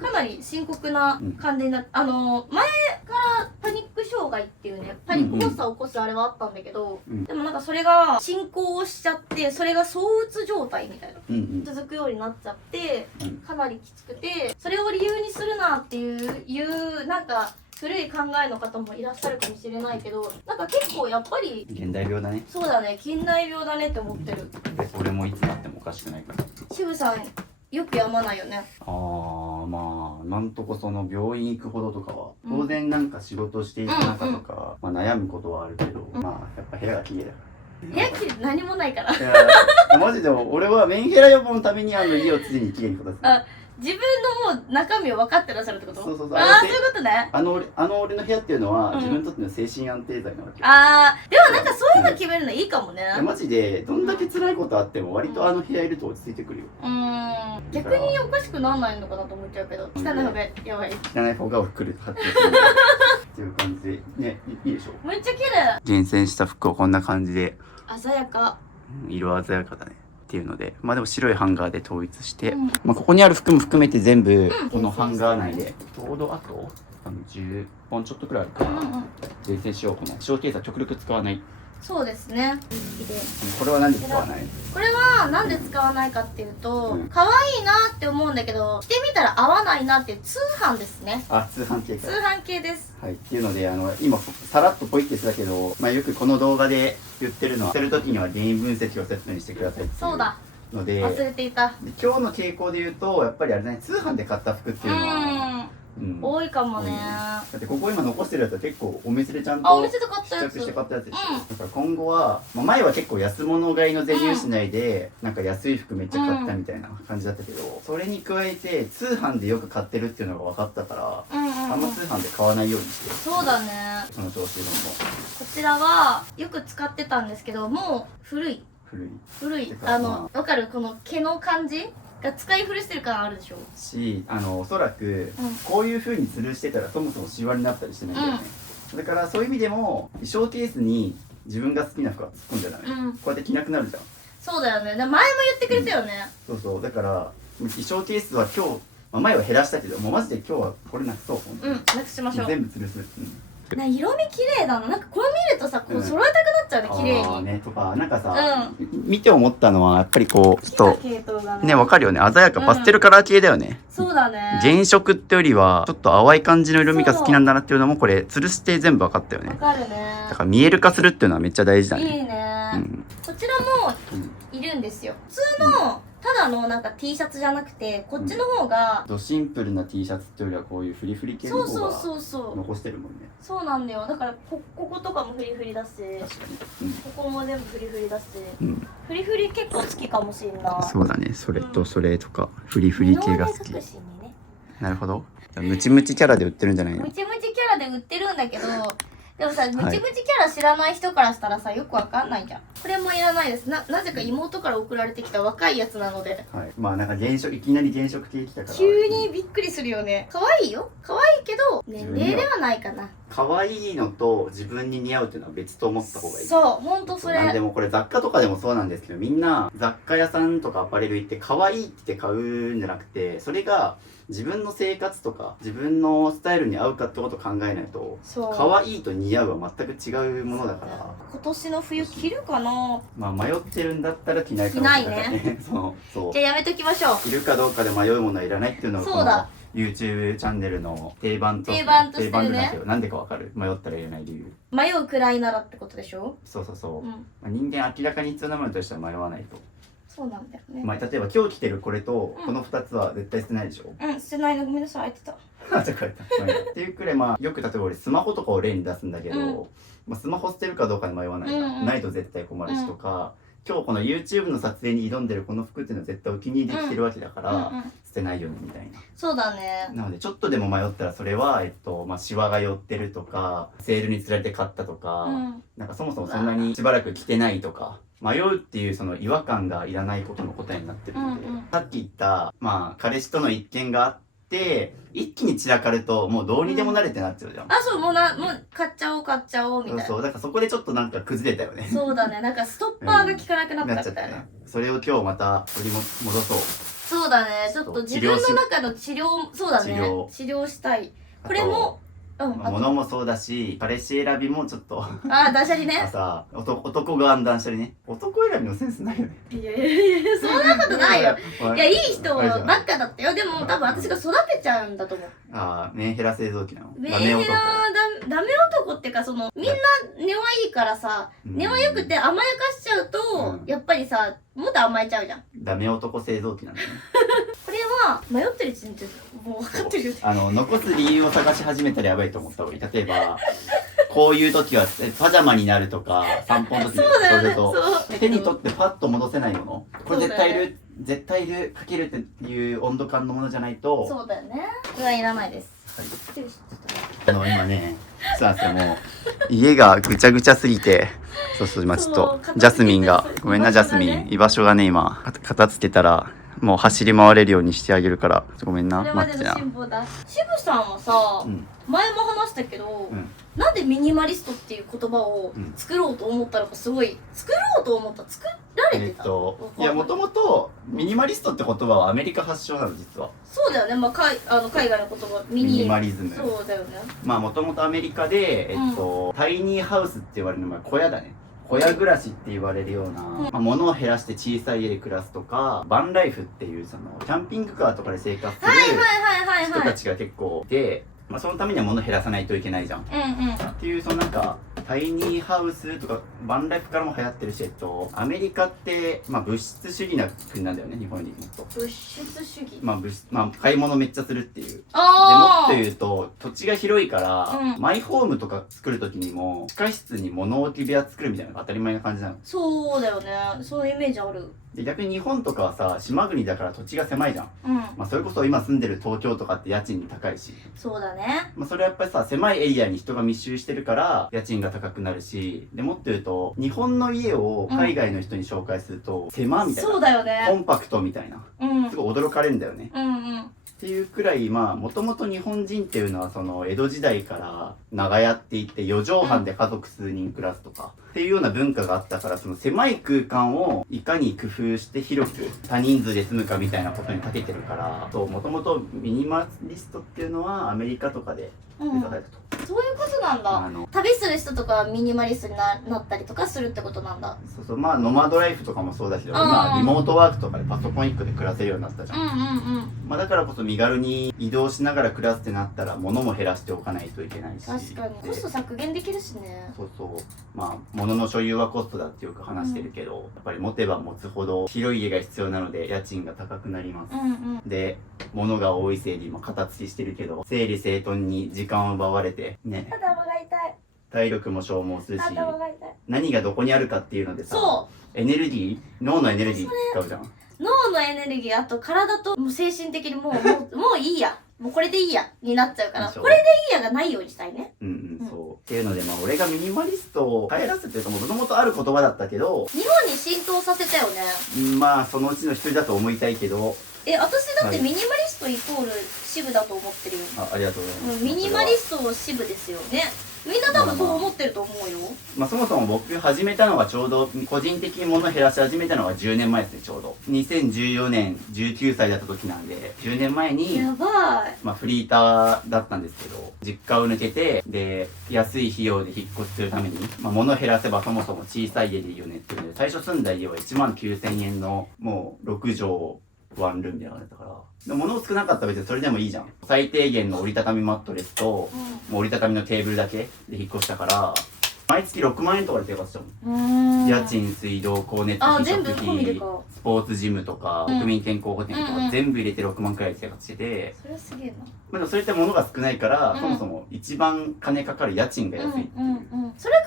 かなり深刻な感じになって、前からパニック障害っていうね、パニック発作を起こすあれはあったんだけど、でもなんかそれが進行しちゃって、それが躁うつ状態みたいな、続くようになっちゃって、かなりきつくて、それを理由にするなっていうなんか古い考えの方もいらっしゃるかもしれないけど、なんか結構やっぱり現代病だね。そうだね、近代病だねって思ってる。俺もいつなってもおかしくないから。渋さんよく病まないよね。まあなんとかその病院行くほどとかは、当然なんか仕事していく中とか、悩むことはあるけど、やっぱ部屋が綺麗だから。部屋きれい何もないから。マジで俺はメンヘラ予防のために家を常に綺麗に片付ける。自分のもう中身を分かってらっしゃるってこと？そうそうそうああ、そういうことね。あの俺の部屋っていうのは、自分にとっての精神安定剤なわけよ。ああ、でもなんかそういうの決めるのいいかもね。マジでどんだけ辛いことあっても割とあの部屋いると落ち着いてくるよ。逆におかしくなんないのかなと思っちゃうけど、汚い方がやばい。汚い方が来る発展するっていう感じでね、いいでしょ。めっちゃ綺麗。厳選した服をこんな感じで鮮やか。色鮮やかだねっていうので、まあでも白いハンガーで統一して、まあここにある服も含めて全部このハンガー内でちょうどあと10本ちょっとくらいあるから厳選しよう。このショーケースは極力使わない。そうですね。これは何で使わない？これはなんで使わないかっていうと、可愛いなって思うんだけど着てみたら合わないなっていう通販ですね。あ、通販系か。通販系です。はい、っていうので今さらっとポイってしたけど、まあ、よくこの動画で言ってるのは捨てる時には原因分析をセットにしてくださいっていうそうだ。ので、忘れていた。で今日の傾向で言うとやっぱりあれね、通販で買った服っていうのは多いかもね。だってここ今残してるやつは結構お店でちゃんとあ、お店で買ったやつ。試着して買ったやつでしょ。だから今後は、まあ、前は結構安物買いの銭失いで、なんか安い服めっちゃ買ったみたいな感じだったけど、それに加えて通販でよく買ってるっていうのが分かったから、あんま通販で買わないようにしてる。そうだね。その調子でどんどん。こちらはよく使ってたんですけど、もう古い。わかる？この毛の感じが使い古してる感あるでしょ。おそらく、こういう風に吊るしてたらそもそもシワになったりしてないんだよね。だからそういう意味でも衣装ケースに自分が好きな服は突っ込んじゃダメ。こうやって着なくなるじゃん。そうだよね。前も言ってくれたよね。そうそう。だから衣装ケースは今日、まあ、前は減らしたけど、もうマジで今日はこれなくそう。なくしましょう。全部吊るす。色味綺麗だな。なんかこう見るとさ、こう揃えたくなっちゃうね、綺麗に。ね、とかなんかさ、見て思ったのはやっぱりこうちょっとね、わかるよね。鮮やかパステルカラー系だよね。そうだね。原色ってよりはちょっと淡い感じの色味が好きなんだなっていうのもこれ吊るして全部わかったよね。わかるね。だから見える化するっていうのはめっちゃ大事だね。いいね。こちらもいるんですよ。普通のただのなんか T シャツじゃなくて、こっちの方がシンプルな T シャツっていうよりはこういうフリフリ系の方が残してるもんね。そうなんだよ。だからこことかもフリフリだし、ここも全部フリフリだし、フリフリ結構好きかもしれない。そうだね。それとそれとかフリフリ系が好き。なるほど。ムチムチキャラで売ってるんじゃないの？ムチムチキャラで売ってるんだけど、でもさ、ムチムチキャラ知らない人からしたらさ、よくわかんないじゃん。これもいらないです。なぜか妹から送られてきた若いやつなので。はい。まあなんかいきなり原色系来たから。急にびっくりするよね。可愛いよ。可愛いけど、年齢ではないかな。可愛いのと自分に似合うっていうのは別と思った方がいい。そう、ほんとそれ。なんでもこれ雑貨とかでもそうなんですけど、みんな雑貨屋さんとかアパレル行って可愛いって買うんじゃなくて、それが自分の生活とか自分のスタイルに合うかってことを考えないと、可愛いと似合うは全く違うものだから。今年の冬着るかな。まあ迷ってるんだったら着ないかもしれないね。そう。じゃあやめときましょう。着るかどうかで迷うものはいらないっていうのがこの YouTube チャンネルの定番としてるね。なんでかわかる？迷ったら入れない理由。迷うくらいならってことでしょ？そうそうそう。まあ、人間明らかに必要なものとしては迷わないと。そうなんだよね。まあ、例えば今日着てるこれとこの2つは絶対捨てないでしょ？捨てないの。ごめんなさい、空いてた。あ、じゃあ書いた。っていうくらい、まあよく例えば俺スマホとかを例に出すんだけど、まあ、スマホ捨てるかどうかで迷わない。ないと絶対困るしとか、今日この YouTube の撮影に挑んでるこの服っていうのは絶対お気に入りで着てるわけだから、捨てないよねみたいな。そうだね。なのでちょっとでも迷ったらそれはまあシワが寄ってるとか、セールにつられて買ったとか、なんかそもそもそんなにしばらく着てないとか、迷うっていうその違和感がいらないことの答えになってるので、さっき言ったまあ彼氏との一見があって一気に散らかるともうどうにでも慣れてなっちゃうじゃん。そう、もう買っちゃおうみたいな。そうだからそこでちょっとなんか崩れたよね。そうだね。なんかストッパーが効かなくなっちゃったよね。それを今日また取り戻そう。そうだね。ちょっと自分の中の治療、そうだね。治療したい。これも物もそうだし、彼氏選びもちょっと断捨離ね。さ、男側の断捨離ね。男選びのセンスないよね。いやそんなことないよ。いや、いい人ばっかだったよ。でも多分私が育てちゃうんだと思う。メンヘラ製造機なの。メンヘラダメ男っていうか、みんな根はいいからさ、根はよくて甘やかしちゃうと、やっぱりさ、もっと甘えちゃうじゃん。ダメ男製造機なんだね。これは迷ってる時点でもう分かってるよね。残す理由を探し始めたらやばいと思った方がいい。例えばこういう時はパジャマになるとか、散歩の時にそうだよね。そうすると手に取ってパッと戻せないもの、これ絶対いる、絶対いる、かけるっていう温度感のものじゃないと。そうだよね。これはいらないです。はい、失礼しちゃった。今ね、そうなんですよ、もう家がぐちゃぐちゃすぎて、そう今ちょっとジャスミンが、ごめんなジャスミン、居場所がね今片付けたらもう走り回れるようにしてあげるから、ごめんな。これまでの辛抱だ。渋さんはさ、前も話したけど、なんでミニマリストっていう言葉を作ろうと思ったのか、すごい作ろうと思った、作られてた。いや、もともとミニマリストって言葉はアメリカ発祥なの、実は。そうだよね。まあ海外の言葉、ミニマリズム。そうだよね。まあもともとアメリカで、タイニーハウスって言われるのは小屋だね。小屋暮らしって言われるような、まあ、物を減らして小さい家で暮らすとか、バンライフっていうそのキャンピングカーとかで生活する人たちが結構いて、まあ、そのためには物減らさないといけないじゃん。っていうそのなんかタイニーハウスとかバンライフからも流行ってるし、アメリカって、まあ、物質主義な国なんだよね、日本にもっと。物質主義、まあ買い物めっちゃするっていう。でもっと言うと土地が広いから、マイホームとか作る時にも地下室に物置き部屋作るみたいなのが当たり前な感じなの。そうだよね。そういうイメージある。で逆に日本とかはさ、島国だから土地が狭いじゃん。まあそれこそ今住んでる東京とかって家賃高いし。そうだね。まあそれはやっぱりさ、狭いエリアに人が密集してるから家賃が高くなるし、でもっと言うと日本の家を海外の人に紹介すると、狭みたいな。そうだよね。コンパクトみたいな。すごい驚かれるんだよね。っていうくらい、まあもともと日本人っていうのはその江戸時代から長屋って言って4畳半で家族数人暮らすとかっていうような文化があったから、その狭い空間をいかに工夫して広く多人数で住むかみたいなことに長けてるから、もともとミニマリストっていうのはアメリカとかで出されると。そういうことなんだ。旅する人とかミニマリストになったりとかするってことなんだ。そう、まあノマドライフとかもそうだけど、今リモートワークとかでパソコン1個で暮らせるようになったじゃん。まあだからこそ身軽に移動しながら暮らすってなったら物も減らしておかないといけないし。確かにコスト削減できるしね。まあ物の所有はコストだってよく話してるけど、やっぱり持てば持つほど広い家が必要なので家賃が高くなります。で物が多いせいで今片付けしてるけど、整理整頓に時間を奪われてね、頭が痛い。体力も消耗するし、何がどこにあるかっていうのでさ、エネルギー、脳のエネルギー使うじゃん。脳のエネルギー、あと体ともう精神的にもういいや、もうこれでいいやになっちゃうから、これでいいやがないようにしたいね。そうっていうので、まあ俺がミニマリストを流行らせてるか、もともとある言葉だったけど、日本に浸透させたよね。まあそのうちの一人だと思いたいけど、私だってミニマリストイコール支部だと思ってるよ。ありがとうございます。ミニマリスト支部ですよね。みんな多分そう思ってると思うよ。まあそもそも僕始めたのがちょうど個人的に物減らし始めたのが10年前ですね、ちょうど2014年19歳だった時なんで、10年前にやばい。まあフリーターだったんですけど、実家を抜けて、で安い費用で引っ越しするために、まあ物減らせばそもそも小さい家でいいよねっていうので、最初住んだ家は19000円のもう6畳ワンルームみたいなのだったから、でも物少なかったら別にそれでもいいじゃん。最低限の折りたたみマットレスと、もう折りたたみのテーブルだけで引っ越したから、毎月6万円とかで生活したもん。家賃、水道、光熱費、食費、スポーツジムとか、国民健康保険とか全部入れて6万くらいで生活してて、それはすげえな。まあでもそれって物が少ないから、そもそも一番金かかる家賃が安いっていう。それ考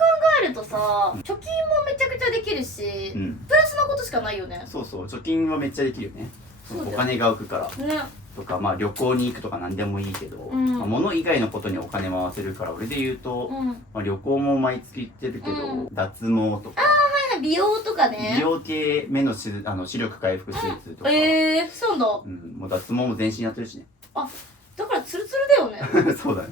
えるとさ、貯金もめちゃくちゃできるし、プラスのことしかないよね。そうそう、貯金はめっちゃできるよね。お金が浮くからね。とか、まあ旅行に行くとか何でもいいけど、まあ物以外のことにお金回せるから、俺で言うと、まあ旅行も毎月行ってるけど、脱毛とか、美容とかね。美容系、目の視力回復手術とか、そうだ。もう脱毛も全身やってるしね。あ、だからツルツルだよね。そうだね。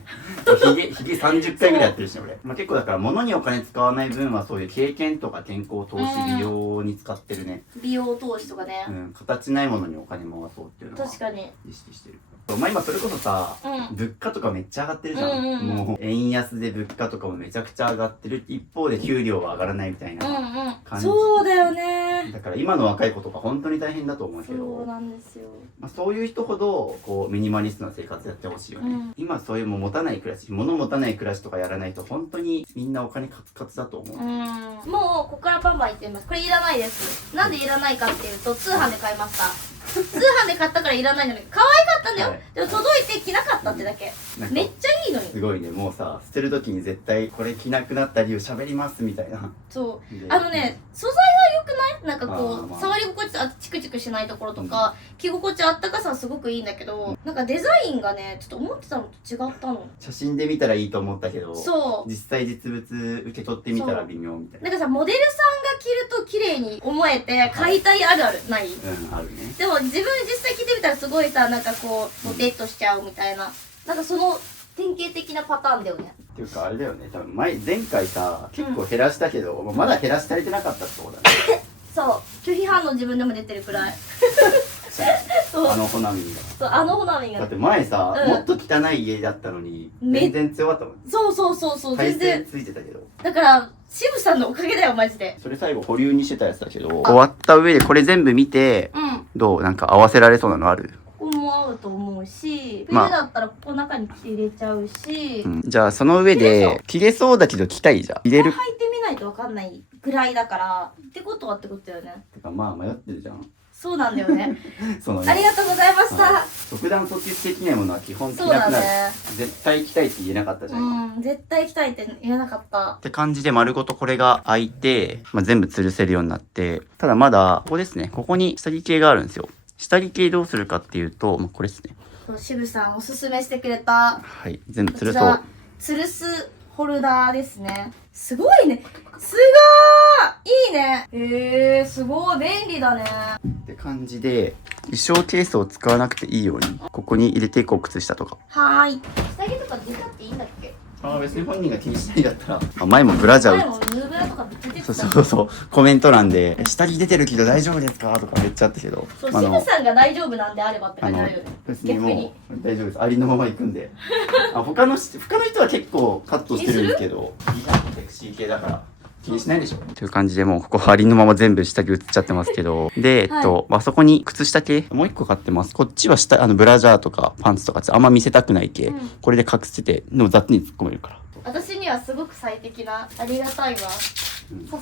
ひげ30回ぐらいやってるしね、俺。まあ結構だから物にお金使わない分はそういう経験とか健康投資、美容に使ってるね。美容投資とかね。形ないものにお金回そうっていうのは確かに意識してる。まあ今それこそさ、物価とかめっちゃ上がってるじゃん。もう円安で物価とかもめちゃくちゃ上がってる。一方で給料は上がらないみたいな感じ。そうだよね。だから今の若い子とか本当に大変だと思うけど、そうなんですよ。まあそういう人ほどこうミニマリストな生活やってほしいよね。今そういうもう持たない暮らし、物持たない暮らしとかやらないと本当にみんなお金カツカツだと思う。もうここからバンバン言ってみます。これいらないです。なんでいらないかっていうと、通販で買いました。販で買ったからいらないんじゃない。可愛かったんだよ、はいでも届いて着なかったってだけ。なんかめっちゃいいのに。すごいね、もうさ捨てる時に絶対これ着なくなった理由喋りますみたいな。そうで素材が良くない？なんかこう、まあ触り心地チクチクしないところとか、着心地あったかさはすごくいいんだけど、なんかデザインがねちょっと思ってたのと違ったの。写真で見たらいいと思ったけど、そう実際実物受け取ってみたら微妙みたいな。なんかさ、モデルさんが着ると綺麗に思えて買いたいあるあるない？うん、あるね。でも自分実際着てみたらすごいさ、なんかこうボテッとしちゃうみたいな、なんかその典型的なパターンだよね。っていうかあれだよね、多分前回さ結構減らしたけど、まだ減らし足りてなかったってことだね。そう拒否反応自分でも出てるくらい。そうあのホナミンが。そう、あのほなみんがだって前さ、うんもっと汚い家だったのにめ全然強かったもん。そう耐性全然。ついてたけど、だから渋さんのおかげだよマジで。それ最後保留にしてたやつだけど、終わった上でこれ全部見てうんどう、なんか合わせられそうなのある？ここも合うと思うし、冬まあだったらここ中に入れちゃうし、じゃあその上で着れそうだけど着たいじゃん。入れる。履いてみないとわかんないぐらいだから、ってことはってことだよね。てかまあ迷ってるじゃん。そうなんだよね。そのありがとうございました。はい即断即決できないものは基本着そうなくなる。だね。絶対着たいって言えなかったじゃん。今うん、絶対行きたいって言えなかったっ。て感じで丸ごとこれが開いて、全部吊るせるようになって、ただまだここですね、ここに下着系があるんですよ。下着系どうするかっていうと、これですね。そう、渋さんおすすめしてくれたはい、全部吊るそう。こちら吊るすホルダーですね。すごいね。すごーいいね。へえ、すごい便利だね。って感じで、衣装ケースを使わなくていいように、ここに入れていこう、靴下とか。はーい。下着とか出たっていいんだっけ？ああ、別に本人が気にしないんだったら。前もブラジャー前もヌーブラとかめっちゃ出てた。そう、コメント欄で、下着出てるけど大丈夫ですかとかめっちゃあったけど。そう、渋さんが大丈夫なんであればって感じあるよね。別にも逆にう大丈夫です。ありのまま行くんで。他の人は結構カットしてるんですけど、いいじゃん、セクシー系だから。気にしないでしょという感じで、もうここありのまま全部下着映っちゃってますけど。で、あそこに靴下系、もう一個買ってます。こっちはブラジャーとかパンツとかあんま見せたくない系。これで隠せて、でも雑に突っ込めるから。私にはすごく最適な、ありがたいわ。さ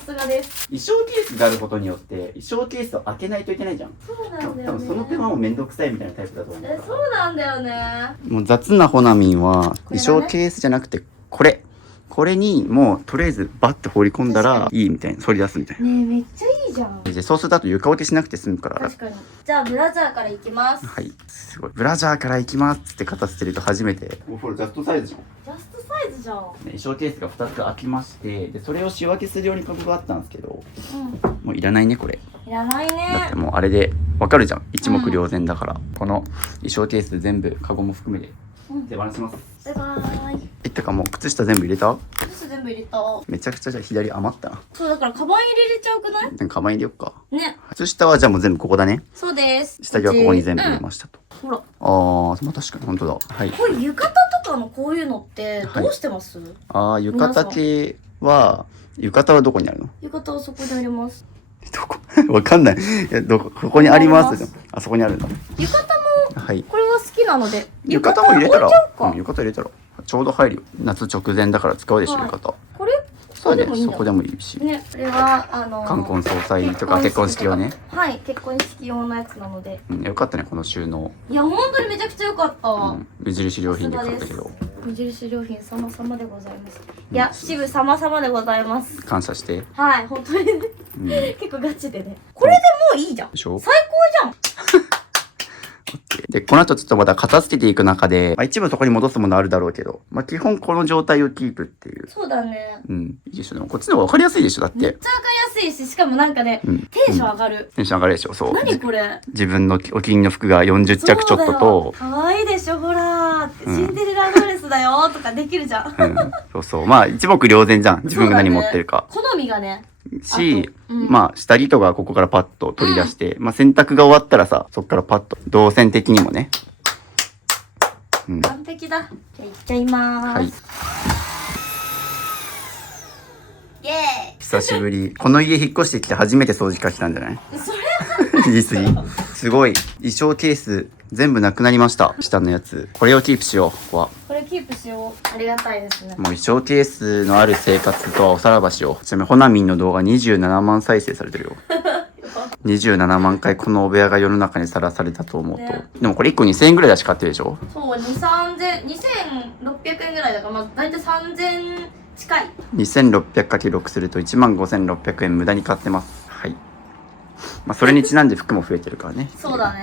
すがです。衣装ケースがあることによって、衣装ケースを開けないといけないじゃん。そうなんだよね。多分その手間もめんどくさいみたいなタイプだと思うから。そうなんだよね。もう雑なホナミンは、これ衣だね装ケースじゃなくて、これにもうとりあえずバッて放り込んだらいいみたいな、取り出すみたいな。ねえ、めっちゃいいじゃん。でそうするとあと床置きしなくて済むから。確かに。じゃあ、ブラジャーからいきます。はい。すごい。ブラジャーから行きますって片捨てると初めて。これジャストサイズじゃん。ジャストサイズじゃん。衣装ケースが2つ開きまして、で、それを仕分けするようにカゴがあったんですけど、うもういらないね、これ。ん。いらないだっねて。もうあれでわかるじゃん。一目瞭然だから。この衣装ケース全部、カゴも含めて手放します。バイバーイ。てかもう靴下全部入れた？靴全部入れた。めちゃくちゃじゃあ左余ったな。そう、だからカバン入れれちゃうくない？なんかカバン入れよっか。ね。靴下はじゃあもう全部ここだね。そうです。下着はここに全部入れましたと。ほら。まあ確かに本当だ。はい。こういう浴衣とかのこういうのってどうしてます？浴衣系は、浴衣はどこにあるの？浴衣はそこにあります。どこわかんない。ここにありまありますあそこにあるんだ。浴衣もはい。これは好きなので。浴衣も入れたら、置いちゃおうか浴衣入れたら、ちょうど入るよ。夏直前だから使うでしょ、はい浴衣。これそうね、でもいいんだそこでもいいし。ね、これは冠婚葬祭とか結婚式用ね。はい、結婚式用のやつなので。よかったね、この収納。いや、本当にめちゃくちゃ良かった。無印良品で買ったけど、無印良品様々でございます。いや、渋様々でございます。感謝して。はい、本当にね。うん。で結構ガチでね。これでもういいじゃん。しょ？最高じゃん。で、この後ちょっとまた片付けていく中で、一部そこに戻すものあるだろうけど、基本この状態をキープっていう。そうだね。いいでしょ。でもこっちの方が分かりやすいでしょ、だっ。めってちゃわかりやすいし、しかもなんかね、テンション上がる。テンション上がるでしょ、そう。何これ？自分のお気に入りの服が40着ちょっとと、可愛いでしょ、ほらー。シンデレラドレスだよとかできるじゃん。そうそう。まあ、一目瞭然じゃん。自分が何持ってるか。好みがね。し、下着とかここからパッと取り出して、洗濯が終わったらさ、そっからパッと、動線的にもね。完璧だ。じゃあ行っちゃいまーす。イエーイ。久しぶり。この家引っ越してきて初めて掃除かけたんじゃない？それ言い過ぎ。すごい。衣装ケース全部なくなりました。下のやつ。これをキープしよう、ここは。これキープしよう。ありがたいですね。もう衣装ケースのある生活とはおさらばしよう。ちなみにホナミンの動画27万再生されてるよ。27万回このお部屋が世の中にさらされたと思うと、ねでもこれ1個2000円ぐらいだし買ってるでしょ。そう2600円ぐらいだから、まあ、大体3000近い。 2600×6 すると15,600円無駄に買ってます。はい。まあそれにちなんで服も増えてるからね。そうだね。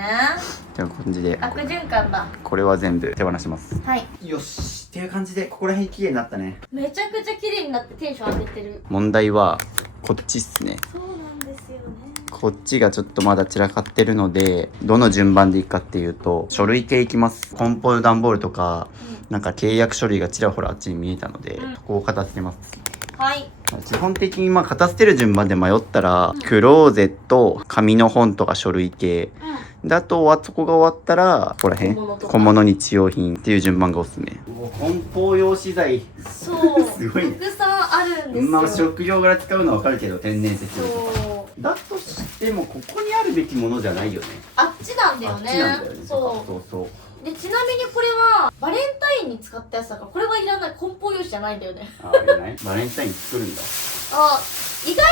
という感じで悪循環だ。これは全部手放します。はい。よしっていう感じでここら辺綺麗になったね。めちゃくちゃ綺麗になってテンション上げてる。問題はこっちっすね。そうなんですよね。こっちがちょっとまだ散らかってるので、どの順番でいくかっていうと、書類系いきます。梱包段ボールとか、なんか契約書類がちらほらあっちに見えたので、ここを片付けます。はい。基本的にまあ片捨てる順番で迷ったら、クローゼット、紙の本とか書類系。で、あとはそこが終わったら、ここら辺、小物日用品っていう順番がおすすめ。梱包用資材。そう。すごいね。たくさんあるんですよ。まあ食用柄使うのはわかるけど、天然石とか。そう。だとしても、ここにあるべきものじゃないよね。あっちなんだよね。あっちなんだよね。そう。そうそう。で、ちなみにこれはバレンタインに使ったやつだから、これはいらない。梱包用紙じゃないんだよね。あ、いらない。バレンタイン作るんだ。あ、意外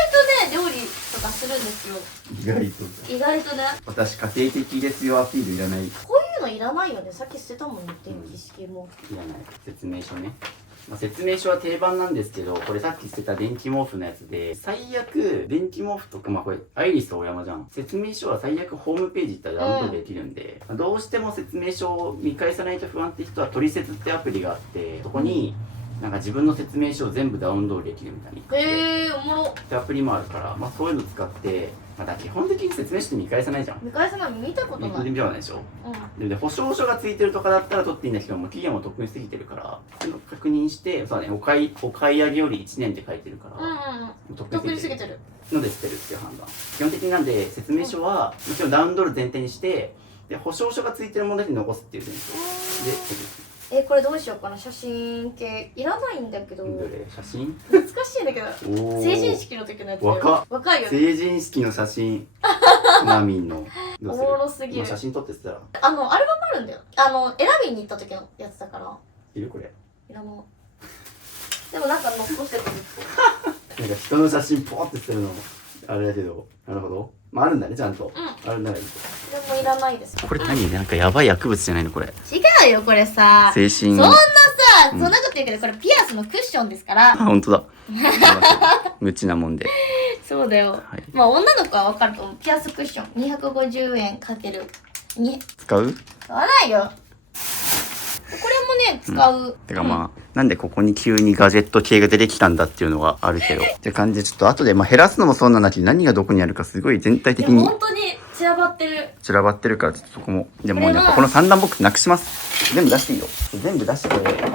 とね、料理とかするんですよ。意外と。意外とね。私家庭的ですよアピールいらない。いこういうのいらないよね。さっき捨てたもんね、電気式も。らない。説明書ね。まあ、説明書は定番なんですけど、これさっき捨てた電気毛布のやつで、最悪電気毛布とか、まあこれアイリスと大山じゃん。説明書は最悪ホームページ行ったらダウンロードできるんで、どうしても説明書を見返さないと不安って人はトリセツってアプリがあって、そこになんか自分の説明書を全部ダウンロードできるみたいに。おもろ。ってアプリもあるから、まあそういうの使って、まあだから基本的に説明書って見返さないじゃん。見返さない。見たことない。見ないでしょ。で保証書がついてるとかだったら取っていいんだけども、期限もとっくに過ぎてるから、その確認して、そうだね、お買い上げより1年って書いてるから、とっくに過ぎてるので捨てるっていう判断。基本的になんで説明書はもちろんダウンロード前提にして、で保証書がついてるものだけ残すっていう前提で捨てる。これどうしようかな。写真系いらないんだけど。どれ写真？懐かしいんだけど。お成人式の時のやつ。若いよね。成人式の写真。ナミンの。おもろすぎる。写真撮ってたら。アルバムあるんだよ。選びに行った時のやつだから。いるこれ。いらない。でもなんか残してたずっなんか人の写真ポーって捨てるのもあれだけど、なるほど。まああるんだねちゃんと。あるならいい。と。でもいらないです。これ何？なんかやばい薬物じゃないのこれ。違うよこれさ。精神。そんなさ、そんなこと言うけどこれピアスのクッションですから。あ、本当だ。無知なもんで。そうだよ。はい、まあ女の子は分かると思う。ピアスクッション250円かける2。使う？使わないよ。これもね使う。てかまあ、なんでここに急にガジェット系が出てきたんだっていうのがあるけど。って感じでちょっと後でまあ減らすのもそうなんだけど、何がどこにあるかすごい全体的に本当に散らばってる。散らばってるからちょっとそこも。でもやっぱこの3段ボックスなくします。全部出していいよ。全部出して、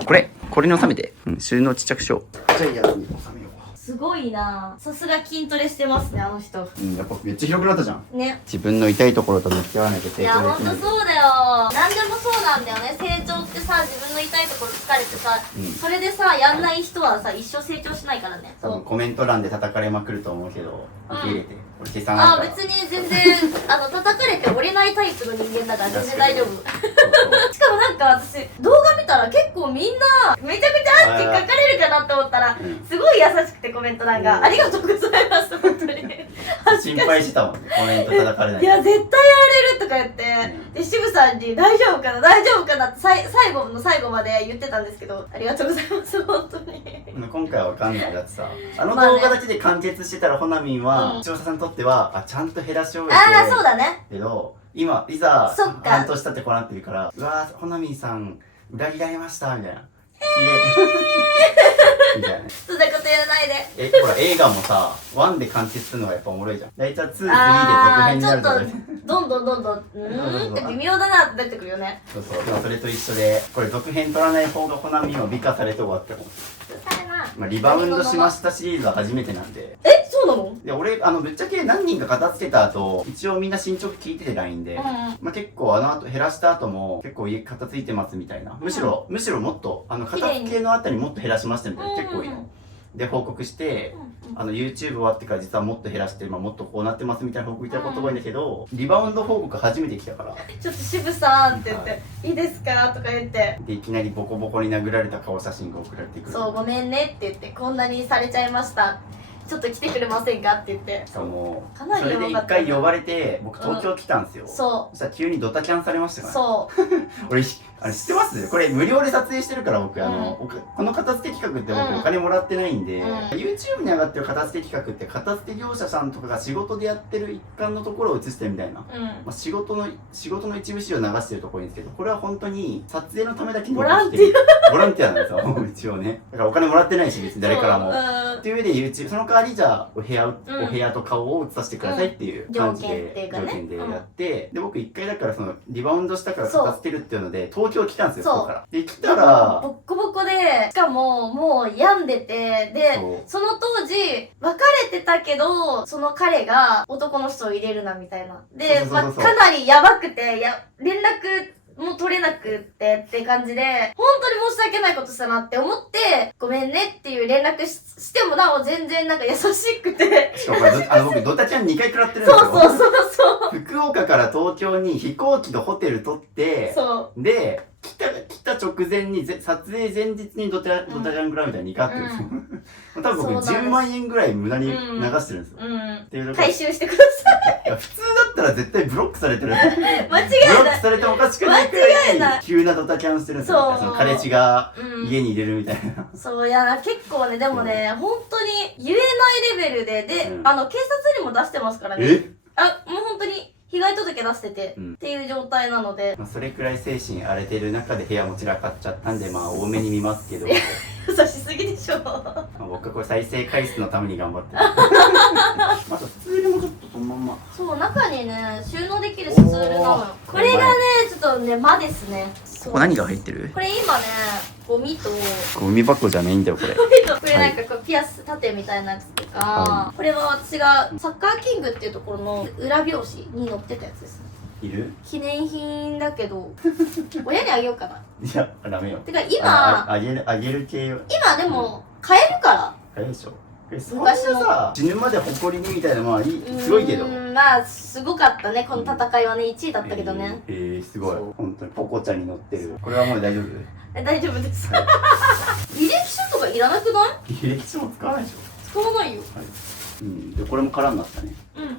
これに収めて。収納ちっちゃくしよう。じゃあいや、収めよう。すごいな。さすが筋トレしてますねあの人。やっぱめっちゃ広くなったじゃん。ね。自分の痛いところと向き合わなきゃ成いや長できない。ほんとそうだよ。何でもそうなんだよね。成長ってさ、自分の痛いところ疲れてさ、それでさやんない人はさ一生成長しないからね。多分コメント欄で叩かれまくると思うけど、受け入れて。俺消さないから。別に全然叩かれて折れないタイプの人間だから全然大丈夫。しかもなんか私動画見たら結構みんなめちゃくちゃアンチ書かれるかなって思ったらすごい優しくてコメント欄がありがとうございます本当に。心配してたもんね、コメント叩かれない。いや絶対やられるとか言って、で渋さんに大丈夫かな大丈夫かなって最後の最後まで言ってたんですけど、ありがとうございます本当に。今回はわかんないやつさ、あの動画だけで完結してたらほなみんは千代さんにとってはちゃんと減らし終えて、そうだね。けど今いざそっか半年経ってこうなってるから、うわーほなみんさん裏切られましたみたいな。みたいな。そんなこと言わないで。ほら映画もさ、1で完結するのがやっぱおもろいじゃん。大体2、3で続編になるとかね。どんどんって微妙だなって出てくるよね。そうそう、まあそれと一緒で、これ続編取らない方がほなみんは美化されて終わっても。まあリバウンドしましたシリーズは初めてなんで。そうなの？で俺ぶっちゃけ何人か片付けた後、一応みんな進捗聞いてて LINE で、まあ結構後減らした後も結構家片付いてますみたいな、むしろもっと片付けのあたりもっと減らしましたみたいな、結構いいので報告して、YouTube 終わってから実はもっと減らして、もっとこうなってますみたいな報告いたことが多いんだけど、リバウンド報告初めて来たから、ちょっと渋さんって言って「いいですか?」とか言って、でいきなりボコボコに殴られた顔写真が送られてくる。そうごめんねって言って、こんなにされちゃいました。ちょっと来てくれませんかって言って。しかもかなりそれで一回呼ばれて僕東京来たんですよ。そしたら急にドタキャンされましたからね。俺あれ知ってます？これ無料で撮影してるから僕この片付け企画って僕お金もらってないんで、YouTube に上がってる片付け企画って片付け業者さんとかが仕事でやってる一環のところを映してるみたいな、仕事の一部始終を流してるところいいんですけど、これは本当に撮影のためだけにボランティアなんですよ一応ね。だからお金もらってないし別に誰からもっていう上で YouTube その代わりじゃあお部屋と顔を映させてくださいっていう感じで条件でやって、で僕一回だからそのリバウンドしたから片付けるっていうので東京来たんですよ。そこからで来たらボッコボコで、しかももう病んでて、でその当時別れてたけどその彼が男の人を入れるなみたいなで、かなりやばくて連絡もう取れなくって感じで、本当に申し訳ないことしたなって思って、ごめんねっていう連絡してもなお全然なんか優しくて。しかも僕ドタキャン2回食らってるんですよ。そう。福岡から東京に飛行機のホテル取って、で、来た直前に撮影前日にドタキャン食らうみたいに2回あってるんですよ。多分僕10万円ぐらい無駄に流してるんですよ。回収してください。いや普通だったら絶対ブロックされてる。間違いない。ブロックされてもおかしくないくらい急なドタキャンしてるんですよ。その彼氏が家に入れるみたいな。そういや結構ね、でもね本当に言えないレベルで警察にも出してますからね。もう本当に被害届出してて、っていう状態なので、それくらい精神荒れてる中で部屋も散らかっちゃったんで多めに見ますけど優しすぎでしょ僕はこれ再生回数のために頑張ってるあと普通にもちょっとそのまんまそう中にね収納できるスツールなのよ。これがねちょっとね魔ですね。ここ何が入ってる？これ今ねゴミとゴミ箱じゃないんだよこれ。これなんかこうピアス縦みたいなやつとか、これは私がサッカーキングっていうところの裏表紙に載ってたやつですね。いる？記念品だけど親にあげようかな。いやダメよ。てか今あげる系よ。今でも買えるから。買えるでしょ。昔のさ死ぬまで誇りにみたいなすごいけど。すごかったねこの戦いはね。1位だったけどね。すごい本当にポコちゃんに乗ってる。これはもう大丈夫？大丈夫です。履歴書とかいらなくない？履歴書も使わないでしょ。使わないよ。でこれも空になったね。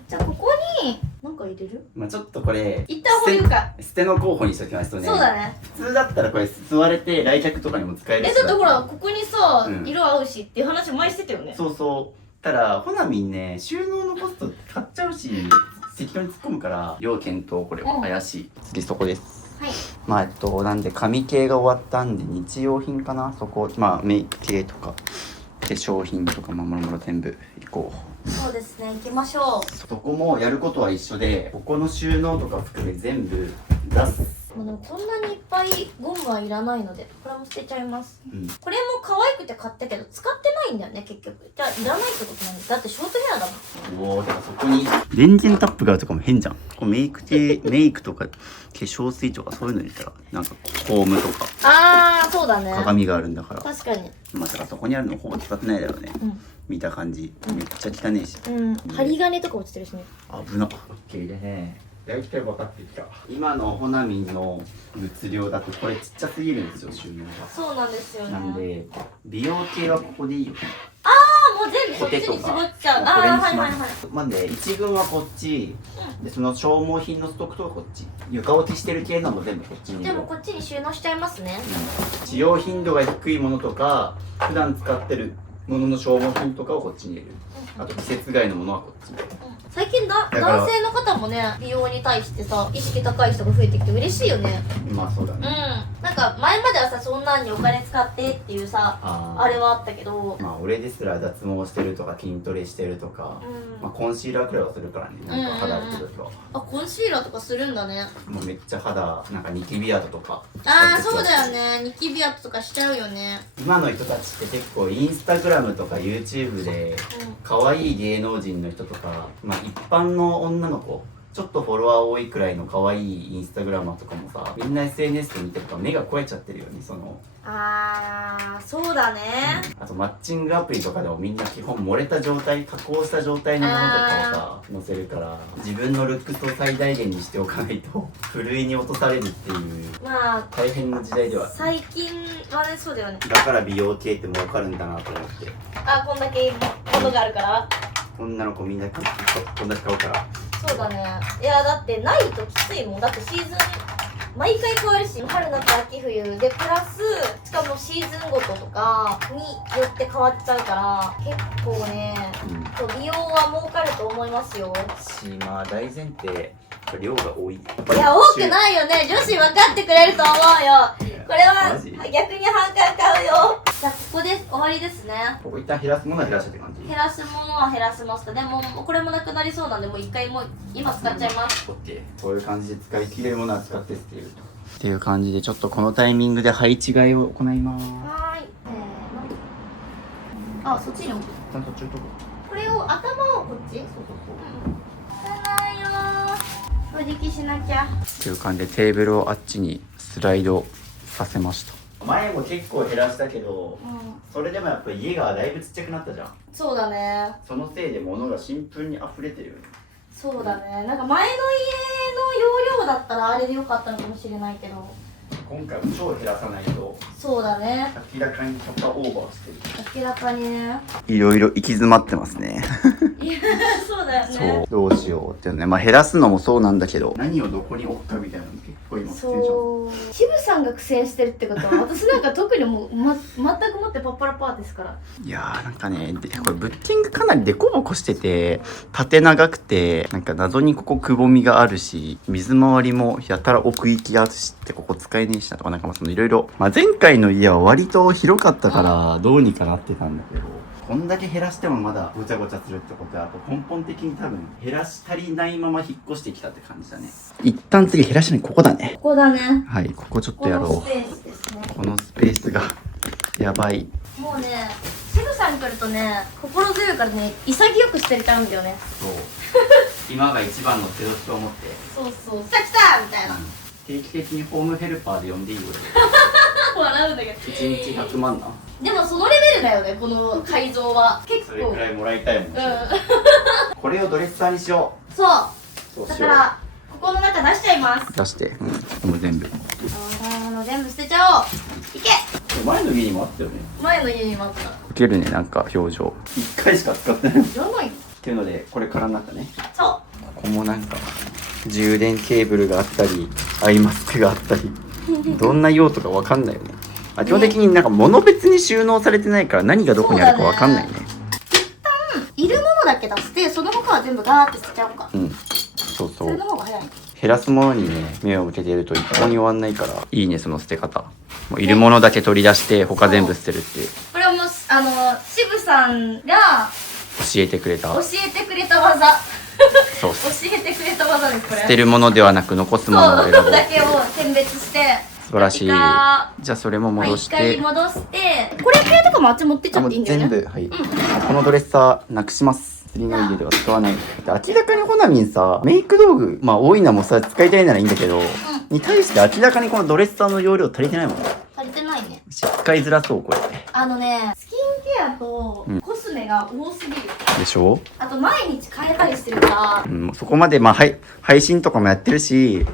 じゃあここに何か入れる？ちょっとこれ一旦保留か捨ての候補にしときますとね。そうだね。普通だったらこれ座れて来客とかにも使えるし。だってほらここにさ色合うしっていう話前してたよね。そうただほなみんね収納のコスト買っちゃうし適当に突っ込むから要検討。これは怪しい。次そこです。はい。なんで紙系が終わったんで日用品かな。そこメイク系とか化粧品とかもろ全部いこう。そうですね、行きましょう。そこもやることは一緒で、ここの収納とか含め全部出す。でもこんなにいっぱいゴムはいらないのでこれも捨てちゃいます、これも可愛くて買ったけど使ってないんだよね結局。じゃあいらないってことなんです。だってショートヘアだもん。だからそこに電源タップがあるとかも変じゃん。こうメイクとか化粧水とかそういうの入れたらなんかコームとかそうだね、鏡があるんだから。確かに。だからそこにあるのほぼ使ってないだろうね。見た感じめっちゃ汚ねえし、針金とか落ちてるしね。危なっ。OK でね、大体分かってきた。今のほなみんの物量だとこれちっちゃすぎるんですよ収納が。そうなんですよね。なんで美容系はここでいいよね。もう全部そっちに絞っちゃう。なんで一軍はこっち、でその消耗品のストックとかこっち、床落ちしてる系のも全部こっちに。でもこっちに収納しちゃいますね。使用頻度が低いものとか普段使ってるものの消耗品とかをこっちに入れる。あと季節外のものはこっちに。最近男性の方もね美容に対してさ意識高い人が増えてきて嬉しいよね。そうだね。なんか前まではさそんなんにお金使ってっていうさあれはあったけど、俺ですら脱毛してるとか筋トレしてるとか、コンシーラーくらいはするからね。なんか肌荒れてる時はコンシーラーとかするんだね。もうめっちゃ肌なんかニキビ跡とか。そうだよね、ニキビ跡とかしちゃうよね。今の人たちって結構インスタグラムとか YouTube で可愛い芸能人の人とか、一般の女の子ちょっとフォロワー多いくらいの可愛いインスタグラマーとかもさ、みんな SNS で見てるから目が肥えちゃってるよね。そのそうだね。あとマッチングアプリとかでもみんな基本漏れた状態、加工した状態のものとかをさ載せるから、自分のルックスを最大限にしておかないとふるいに落とされるっていうまあ大変な時代では。最近はね、そうだよね。だから美容系って儲かるんだなと思って。こんだけものがあるから。女の子みんなこんだけ買うから。そうだね。いやだってないときついもん。だってシーズン毎回変わるし、春夏秋冬でプラスしかもシーズンごととかによって変わっちゃうから結構ね、そう美容は儲かると思いますよ。まあ大前提量が多い。いや多くないよね。女子分かってくれると思うよ。これは逆に反感買うよ。じゃあここで終わりですね。ここ一旦減らすものは減らしたって感じ。減らすものは減らしました。でもこれもなくなりそうなんで、もう一回もう今使っちゃいます。オッケー。こういう感じで使い切れるものは使ってっていう感じで、ちょっとこのタイミングで配置替えを行います。はーい。そっちに置く。ちゃんと中途これを頭をこっち。そうないよー。掃除機しなきゃ。っていう感じでテーブルをあっちにスライドさせました。前も結構減らしたけど、それでもやっぱ家がだいぶちっちゃくなったじゃん。そうだね。そのせいで物がシンプルに溢れてるよね。そうだね。なんか前の家の容量だったらあれでよかったのかもしれないけど、今回も超減らさないとそうだね。明らかにキャパオーバーしてる。明らかにね。いろいろ行き詰まってますね。いやそうだよね。そう、どうしようっていうね。まあ減らすのもそうなんだけど、何をどこに置くかみたいなの結構今苦戦じゃん。そう渋さんが苦戦してるってことは私なんか特にもう、全くもってパッパラパーですから。いやーなんかね、これブッキングかなりデコボコしてて、縦長くて、なんか謎にここくぼみがあるし、水回りもやたら奥行きあるしって、ここ使えねえしなとか、なんかそのいろいろ、まあ前回の家は割と広かったからどうにかなってたんだけど、こんだけ減らしてもまだごちゃごちゃするってことは、根本的に多分減らし足りないまま引っ越してきたって感じだね。一旦次減らしにここだね。ここだね。はい、ここちょっとやろう。このスペースですね。このスペースがやばい。もうね、渋さん来るとね、心強いからね、潔くしてりちゃうんだよね。そう。今が一番の手時と思って。そうそう。来た来たみたいな。定期的にホームヘルパーで呼んでいいよ。笑うんだけど。1日100万な。でもそのレベルだよね、この改造は。結構。それくらいもらいたいもん。これをドレッサーにしよう。そう。そうだから、ここの中出しちゃいます。出して。もう全部。全部捨てちゃおう。いけ。前の家にもあったよね。前の家にもあった。受けるね、なんか表情。1回しか使ってない。っいらないよ。ていうので、これからになったね。そう。ここもなんか、充電ケーブルがあったり、アイマスクがあったり、どんな用途かわかんないよね。基本的になんか物別に収納されてないから何がどこにあるかわかんないね。いるものだけ出して、その他は全部ガーって捨てちゃおうか。そうそそれう。の方が早い。減らすものにね、目を向けていると一向に終わんないから、いいね、その捨て方。もういるものだけ取り出して、他全部捨てるっていう。これはもう、渋さんが教えてくれた。教えてくれた技。そう教えてくれた技です、これ。捨てるものではなく残すものを選ぼう。そうだけを選別して。素晴らしい。じゃあそれも戻し一回て。戻して、これ系とかもあっち持ってっちゃっていいんだよね。全部、はい。このドレッサーなくします。釣りの家では使わない。明らかにほなみんさ、メイク道具、まあ多いのもさ、使いたいならいいんだけど、に対して明らかにこのドレッサーの容量足りてないもん。足りてないね。使いづらそう、これ。スキンケアとコスメが多すぎる。でしょ？あと毎日変えたりしてるから。そこまで、まあ、配信とかもやってるし、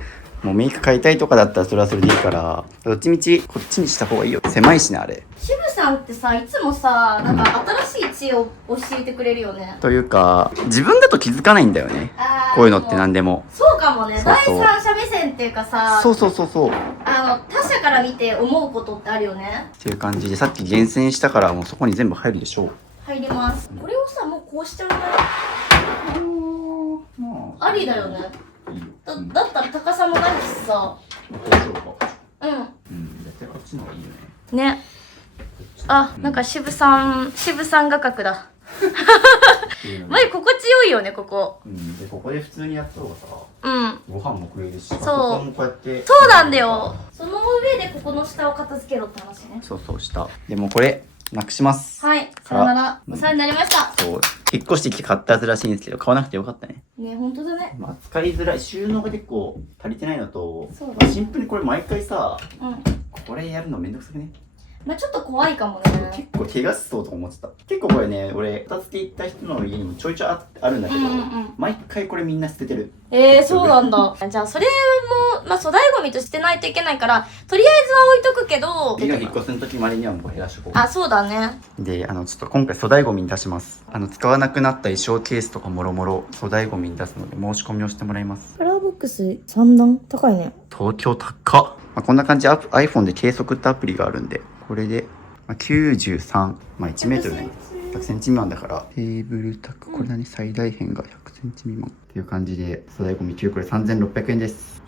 もうメイク買いたいとかだったらそれはそれでいいから、どっちみちこっちにした方がいいよ。狭いしね、あれ。渋さんってさ、いつもさ、なんか新しい知恵を教えてくれるよね。というか、自分だと気づかないんだよね。こういうのって何でも。そうかもね。そうそう第三者目線っていうかさ、そうそうそうそう。他者から見て思うことってあるよね。っていう感じで、さっき厳選したからもうそこに全部入るでしょう。入ります。これをさ、もうこうしちゃうね。ありだよね。だったら高さもないしさ。うん。絶対こっちの方がいいよね。ね。なんか渋さん画角だ。前心地よいよね、ここ。で、ここで普通にやった方がさ、ご飯も食えるし、そうパソコンもこうやって。そうなんだよ。その上でここの下を片付けろって話ね。そうそう、下。でもこれ、なくします。はい、さよなら。お世話になりました。そう、引っ越してきて買ったやつらしいんですけど、買わなくてよかったね。ね、ほんとだね。まあ、使いづらい。収納が結構足りてないのと、そうだねシンプルにこれ毎回さ、うん。これやるのめんどくさくね。まあちょっと怖いかもね。結構怪我しそうとか思ってた。結構これね、俺、片付け行った人の家にもちょいちょいあるんだけど、毎回これみんな捨ててる。そうなんだ。じゃあそれも、まあ粗大ゴミとしてないといけないから、とりあえずは置いとくけど。次の引っ越すの時までにはもう減らしとこう。あ、そうだね。で、ちょっと今回粗大ゴミに出します。使わなくなった衣装ケースとかもろもろ粗大ゴミに出すので申し込みをしてもらいます。カラーボックス3段高いね。東京高っ。まあ、こんな感じでiPhone で計測ってアプリがあるんで、これで、93、まあ1メートルね。100センチ未満だから、テーブル高、これ何、最大辺が100センチ未満っていう感じで、粗大ゴミ9個で3600円です。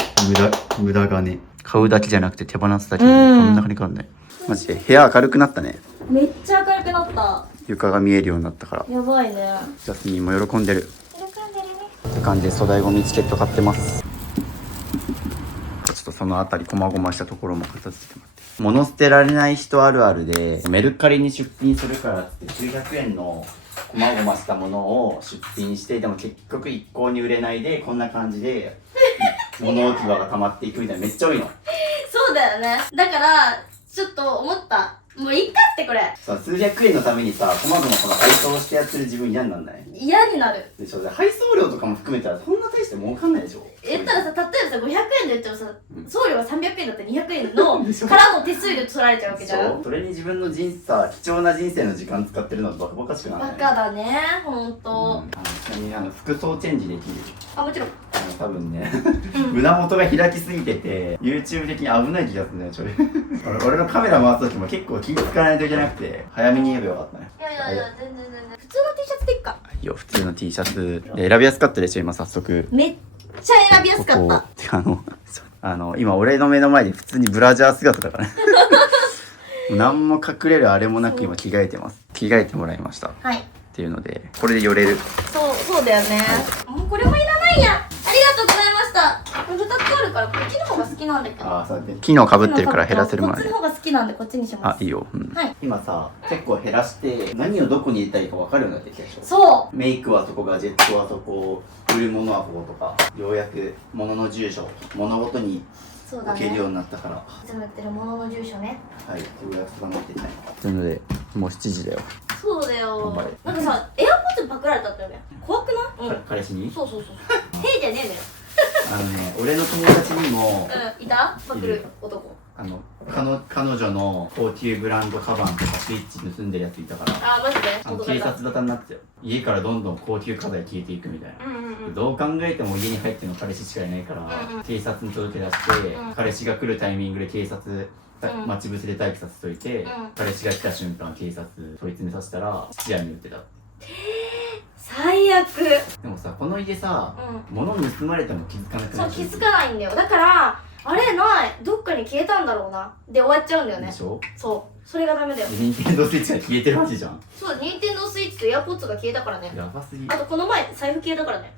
無駄がね、買うだけじゃなくて手放すだけでこんな金かかんない。マジで部屋明るくなったね。めっちゃ明るくなった。床が見えるようになったから。やばいね。ジャスミンも喜んでる。喜んでるね。って感じで粗大ゴミチケット買ってます。ちょっとそのあたり細々したところも片付けてもらって。物捨てられない人あるあるで、メルカリに出品するからって900円の細々したものを出品して、でも結局一向に売れないで、こんな感じで物置き場が溜まっていくみたいな、めっちゃ多いの。そうだよね。だからちょっと思った。もういいかってこれ。さ、数百円のためにさ、細々この配送してやってる自分嫌になんない？嫌になるでしょ。配送料とかも含めたらそんな大して儲かんないでしょ。言ったらさ、例えばさ500円で言ってもさ、送料が300円だったら200円のからの手数料取られちゃうわけじゃん。それに自分の貴重な人生の時間使ってるのはバカバカしくない？バカだね、ほんと。ちなみに服装チェンジできる。あ、もちろん。多分ね胸元が開きすぎてて YouTube 的に危ない気がするね。ちょい俺のカメラ回す時も結構気使わないといけなくて、早めに言えばよかったね。いや全然普通の T シャツでいっか。いいよ、普通の T シャツで選びやすかったでしょ今早速。めっちゃ選びやすかった。今俺の目の前で普通にブラジャー姿だからね何も隠れるあれもなく今着替えてます。着替えてもらいました。はい。っていうので、これで寄れる。そうだよね。もうこれもいらないや。ありがとうございました。2つあるからこっちの方が好きなんだけど。ああ、そうね。機能かぶってるから減らせるもんね。こっちの方が好きなんでこっちにします。あ、いいよ。はい。今さ、結構減らして何をどこに入れたらいいか分かるようになってきたでしょ。そう。メイクはそこ、ガジェットはそこ、売るものはこことか、ようやく物の住所、物ごとに置けるようになったから。いつも言ってる物の住所ね。はい、ようやく定めてない。というので、もう7時だよ。そうだよ。なんかさ、エアポッドパクられたってよね。怖くない？彼氏に？そう。ヘイじゃねえのよ。俺の友達にも、いた？パクる男。彼女の高級ブランドカバンとかスイッチ盗んでるやついたから。あ、マジで？警察沙汰になってたよ。家からどんどん高級家財消えていくみたいな。どう考えても家に入ってるの彼氏しかいないから、警察に届け出して、彼氏が来るタイミングで警察待ち伏せで待機させといて、彼氏が来た瞬間警察問い詰めさせたら質屋に言ってた。最悪。でもさ、この家さ、物盗まれても気づかなくなっそう、気づかないんだよ。だからあれないどっかに消えたんだろうなで終わっちゃうんだよね。でしょ。そうそれがダメだよ。任天堂スイッチが消えてるわけじゃん。そう、任天堂スイッチとエアポッツが消えたからね。やばすぎ。あとこの前財布消えたからね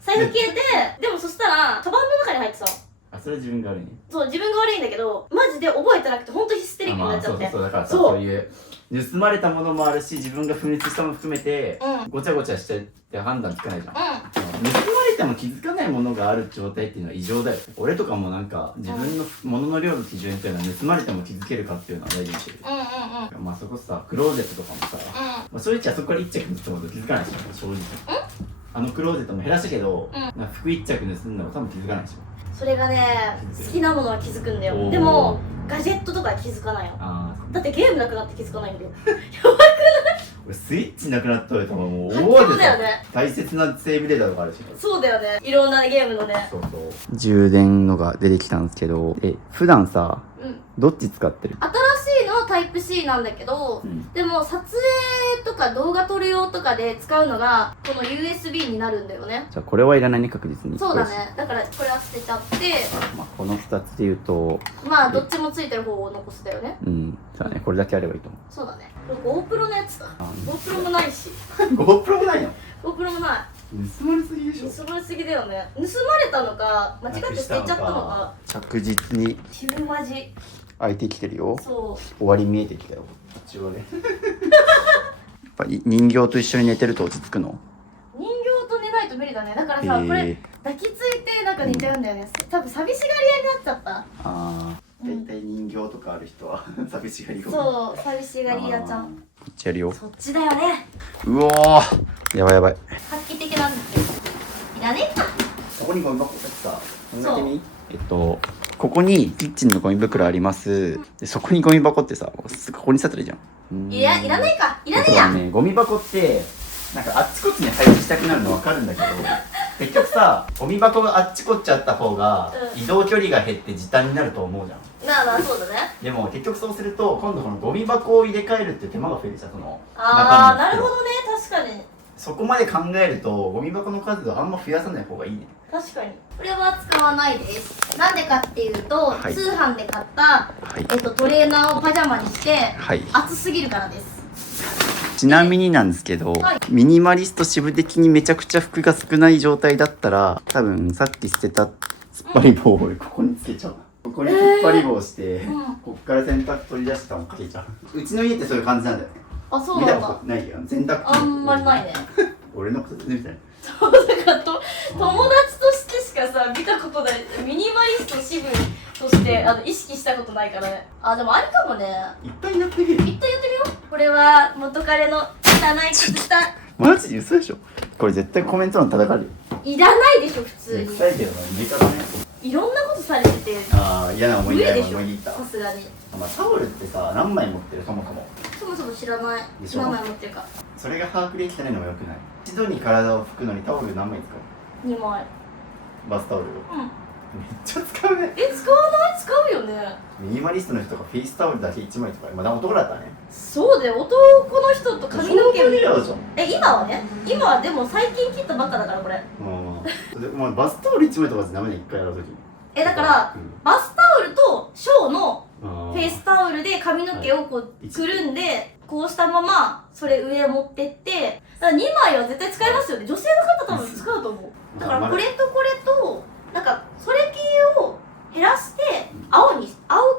財布消えてでもそしたらカバンの中に入ってたの。あ、それは自分が悪いね。そう、自分が悪いんだけどマジで覚えてなくて本当ヒステリックになっちゃって。そうだからさ、そういう盗まれたものもあるし自分が紛失したもの含めて、ごちゃごちゃしてって判断つかないじゃん。盗まれても気づかないものがある状態っていうのは異常だよ。俺とかもなんか自分の物の量の基準っていうのは盗まれても気づけるかっていうのは大事にしてる。まあそこさ、クローゼットとかもさ、まあ正直あそこから1着盗むと気づかないでしょ、正直。クローゼットも減らしたけど、なんか服1着盗んだら多分気づかないでしょ。それがね、好きなものは気づくんだよ。でもガジェットとかは気づかないの。だってゲームなくなって気づかないんだよ。やばくない？俺スイッチなくなったら多分もう大大だよね。大切なセーブデータとかあるし。そうだよね。いろんなゲームのね。そう充電のが出てきたんですけど、普段さ、どっち使ってる？新しいのはタイプ C なんだけど、でも撮影とか動画撮る用とかで使うのがこの USB になるんだよね。じゃあこれはいらないね、確実に。そうだね。だからこれは捨てちゃって、この2つで言うとまあどっちもついてる方を残すだよね。そうだね、これだけあればいいと思う。そうだね。これ GoPro のやつだ。GoPro もないし。GoPro もないの？ GoPro もない。盗まれすぎでしょ。盗まれすぎだよね。盗まれたのか間違って捨てちゃったのか。着実に渋マジ。開いてきてるよ。そう終わり見えてきたよ。一応ね。やっぱり人形と一緒に寝てると落ち着くの？人形と寝ないと無理だね。だからさ、これ抱きついてなんか寝ちゃうんだよね。多分寂しがり屋になっちゃった。ああ、大体人形とかある人は寂しがり屋。そう、寂しがり屋ちゃん。こっちやるよ。そっちだよね。うおー、やばいやばい。画期的なんですけど。いらねえか。ここにゴミ箱ってさ、考えてみ。ここにキッチンのゴミ袋あります。でそこにゴミ箱ってさ、ここに座ったらいいじゃん。いらないか。いらねえや。そうだね、ゴミ箱ってなんかあっちこっちに配置したくなるの分かるんだけど、結局さ、ゴミ箱があっちこっちあった方が移動距離が減って時短になると思うじゃん。なあ、そうだね。でも結局そうすると今度このゴミ箱を入れ替えるって手間が増えるじゃん。そのああ、中身の袋なるほどね。確かに。そこまで考えるとゴミ箱の数をあんま増やさない方がいいね。確かに。これは使わないです。なんでかっていうと、はい通販で買った、はいトレーナーをパジャマにして、はい。暑すぎるからです。ちなみになんですけど、はいミニマリスト支部的にめちゃくちゃ服が少ない状態だったら、多分さっき捨てた突っ張り棒をここにつけちゃう。ここに突っ張り棒をして、こっから洗濯取り出したのかけちゃう。うちの家ってそういう感じなんだよね。あ、そう見たなんだ。ことないよ。洗濯機あんまりないね。俺のこと全然見てない。そうだから友達としてしかさ見たことない。ミニマリスト支部として意識したことないからね。あ、でもありかもね。いっぱいやってみる。一旦やってみよう。これは元彼の汚い靴下。マジで嘘でしょ。これ絶対コメント欄叩かれるよ。いらないでしょ普通に。臭いけどな、入れ方ね。いろんなことされててああ、嫌な思い出だよ。無理でしょ思い出った。さすがに。まあ、タオルってさ、何枚持ってるそもそも。そもそも知らない。でしょ何枚持ってるか。それが把握できてないのもよくない？一度に体を拭くのにタオル何枚使2枚。う？バスタオルを。うん。めっちゃ使うね。使わない？使うよね。ミニマリストの人がフェイスタオルだけ1枚とか、まだ男だったね。そうだよ。男の人と髪の毛相当レアじゃん。今はね。今はでも最近切ったばっかだからこれ。でもバスタオル1枚とかじゃダメね、1回やるときに。だからバスタオルとショーのフフェイスタオルで髪の毛をこうくるんで、こうしたままそれ上持ってってだから2枚は絶対使いますよね。女性の方多分使うと思う。だからこれとこれとなんかそれ系を減らして青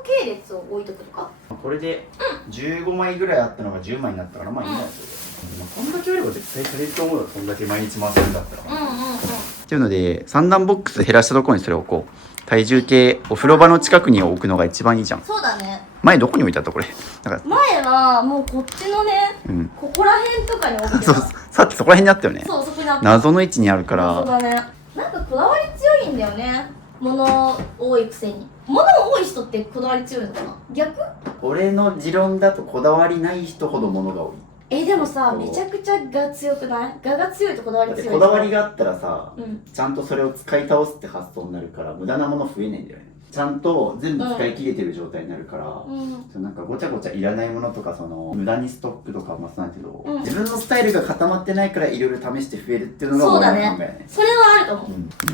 系列を置いとくとか。これで15枚ぐらいあったのが10枚になったから、まあいいんだよ。こんだけあれば絶対足りると思うよ。こんだけ毎日回せるんだったら。っていうので三段ボックス減らしたところにそれをこう体重計お風呂場の近くに置くのが一番いいじゃん。そうだね。前どこに置いてあったこれ？なんか前はもうこっちのね、ここら辺とかに置いてそうた。さっきそこら辺にあったよね。そうそこにあった。謎の位置にあるかそうら。だね。なんかこだわり強いんだよね。物多いくせに。物多い人ってこだわり強いのかな？逆？俺の持論だとこだわりない人ほど物が多い。でもさ、めちゃくちゃ我強くない？我が強いとこだわりだって強い。こだわりがあったらさ、うんちゃんとそれを使い倒すって発想になるから無駄なもの増えないんだよね。ちゃんと全部使い切れてる状態になるから、そのなんかごちゃごちゃいらないものとかその無駄にストックとかもそうなんだけど、自分のスタイルが固まってないからいろいろ試して増えるっていうのがそうだ俺の考えね。それはあると思う。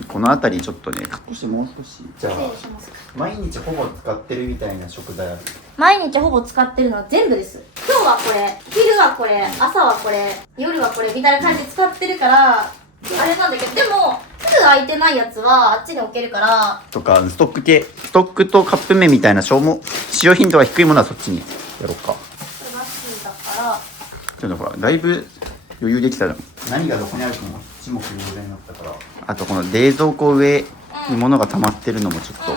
この辺りちょっとね少しもう少しじゃあ失礼します。毎日ほぼ使ってるみたいな食材ある？毎日ほぼ使ってるのは全部です。今日はこれ、昼はこれ、朝はこれ、夜はこれみたいな感じで使ってるから、あれなんだけど、でも、すぐ空いてないやつはあっちに置けるから、とかストック系ストックとカップ麺みたいな使用頻度が低いものはそっちにやろうか。これラッシーだから、ちょっとほらだいぶ余裕できたじゃん。何がどこにあるかも一目瞭然になったから。あとこの冷蔵庫上に物が溜まってるのもちょっと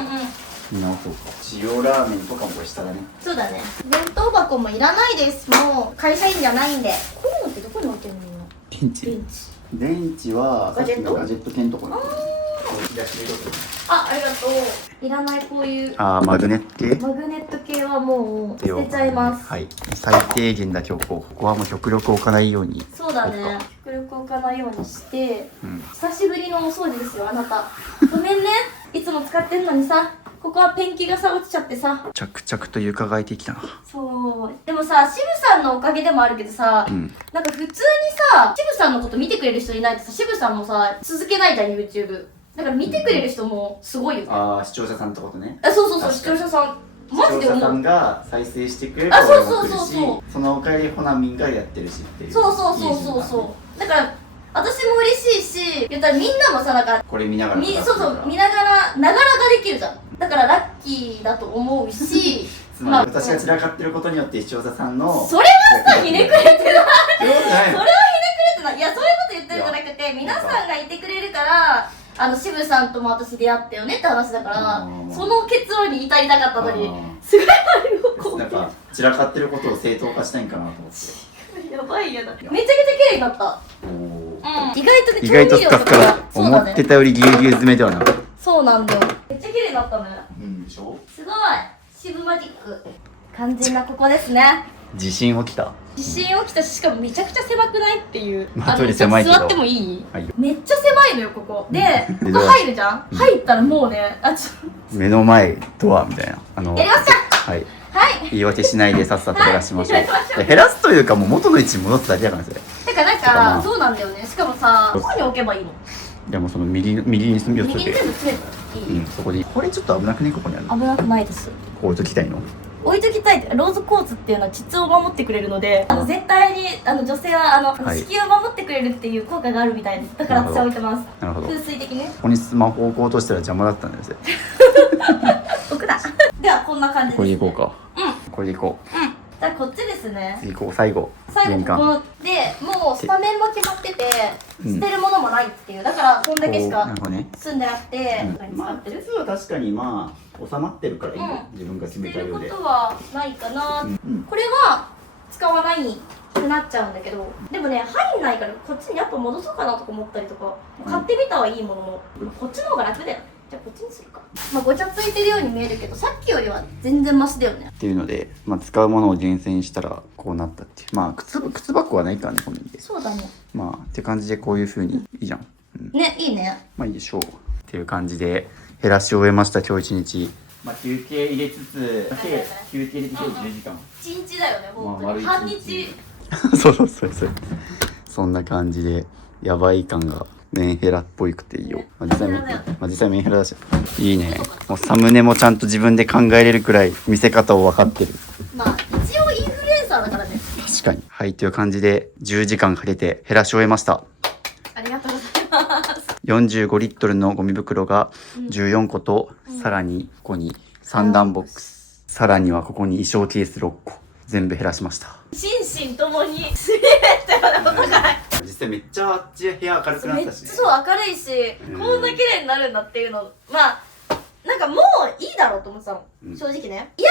見直そうか。塩ラーメンとかもこれ下だね。そうだね。弁当箱もいらないです。もう会社員じゃないんで。こういうのってどこに置いてるの？電池電池。電池はさっきのガジェット系のところにありがとう。いらないこういうマグネット系。マグネット系はもう捨てちゃいます。はい、最低限だけ置こう。ここはもう極力置かないように。そうだね。極力置かないようにして、うん久しぶりのお掃除ですよ、あなた。ごめんね。いつも使ってんのにさ、ここはペンキがさ落ちちゃってさ。着々と床が空いてきたな。そう。でもさ、渋さんのおかげでもあるけどさ、なんか普通にさ、渋さんのこと見てくれる人いないとさ、渋さんもさ、続けないじゃん、YouTube。だから見てくれる人もすごいよね。視聴者さんってことね。そう、視聴者さん。マジで視聴者さ思う。んが再生してくれるそうと思ってるし、そうそのおかげでホナミンがやってるしっていう。そう。だから、私も嬉しいし、言ったらみんなもさ、なんか、これ見ながら見ながらができるじゃん。だからラッキーだと思うしつまり私が散らかってることによって視聴者さんのそれはさひねくれてないそういうことないそれはひねくれてない。いやそういうこと言ってるんじゃなくて、皆さんがいてくれるから渋さんとも私出会ったよねって話だからその結論に至りたかったのにすごいあなんか散らかってることを正当化したいんかなと思ってやばいやだめちゃくちゃ綺麗になった。意外とね意外とスカスカだ。そうだね思ってたよりぎゅうぎゅう詰めではなかった。そうなんだよ。めっちゃ綺麗になったね。でしょ。すごい渋マジック肝心なここですね。地震起きた。地震起きたし、しかもめちゃくちゃ狭くないっていう。トイレ狭いけど座ってもいい？はいよ。めっちゃ狭いのよここ。で、ここ入るじゃん？入ったらもうね、目の前ドアみたいな。やりますか？はい。はい。言い訳しないでさっさと減らしましょう。はいやりましょう減らすというかもう元の位置に戻すだけだからそれ。てかなんかそうなんだよね。しかもさ、どこに置けばいいの？でもその右に住みようと右に全部詰めたらいい？そこで。これちょっと危なくねここにあるの。危なくないです。こう置いときたいの。置いときたいってローズコーツっていうのは膣を守ってくれるので絶対に女性ははい子宮を守ってくれるっていう効果があるみたいです。だから私は置いてます。なるほど。風水的ね。ここにスマホを置こうとしたら邪魔だったんですよ。置くな。ではこんな感じです。これでいこうか。うん。これでいこう。じゃあこっちですね。次こう最後。最後ここでもうスタメンも決まってて捨てるものもないっていう。だからこんだけしか住んでなくてまあ実は確かにまあ収まってるからいいよ。自分が決捨てるこめたようで。とはないかな。これは使わないくなっちゃうんだけど、でもね入んないからこっちにやっぱ戻そうかなとか思ったりとか、買ってみたはいいもののこっちの方が楽だよね。じゃあこっちにするか。まあごちゃついてるように見えるけどさっきよりは全然マシだよね。っていうので、まあ、使うものを厳選したらこうなったっていう。まあ靴箱はないからねこの家で。そうだね。まあっていう感じでこういう風にいいじゃん。ね、いいね。まあいいでしょう。っていう感じで減らし終えました今日一日。まあ休憩入れつつ休憩入れて10時間。1日だよね本当に。まあ丸一日半日。そうそんな感じでやばい感がメンヘラっぽいくていいよ。まあ、実際メンヘラだしいいね。もうサムネもちゃんと自分で考えれるくらい見せ方を分かってる。まあ一応インフルエンサーだからね。確かに。はいという感じで10時間かけて減らし終えました。ありがとうございます。45リットルのゴミ袋が14個と、さらにここに3段ボックス、さらにはここに衣装ケース6個全部減らしました。心身ともにすり減ったようなことがない。実際めっちゃあっち部屋明るくなったしね。そう明るいし、こんな綺麗になるんだっていうの、まあなんかもういいだろうと思ってたの、正直ね。いや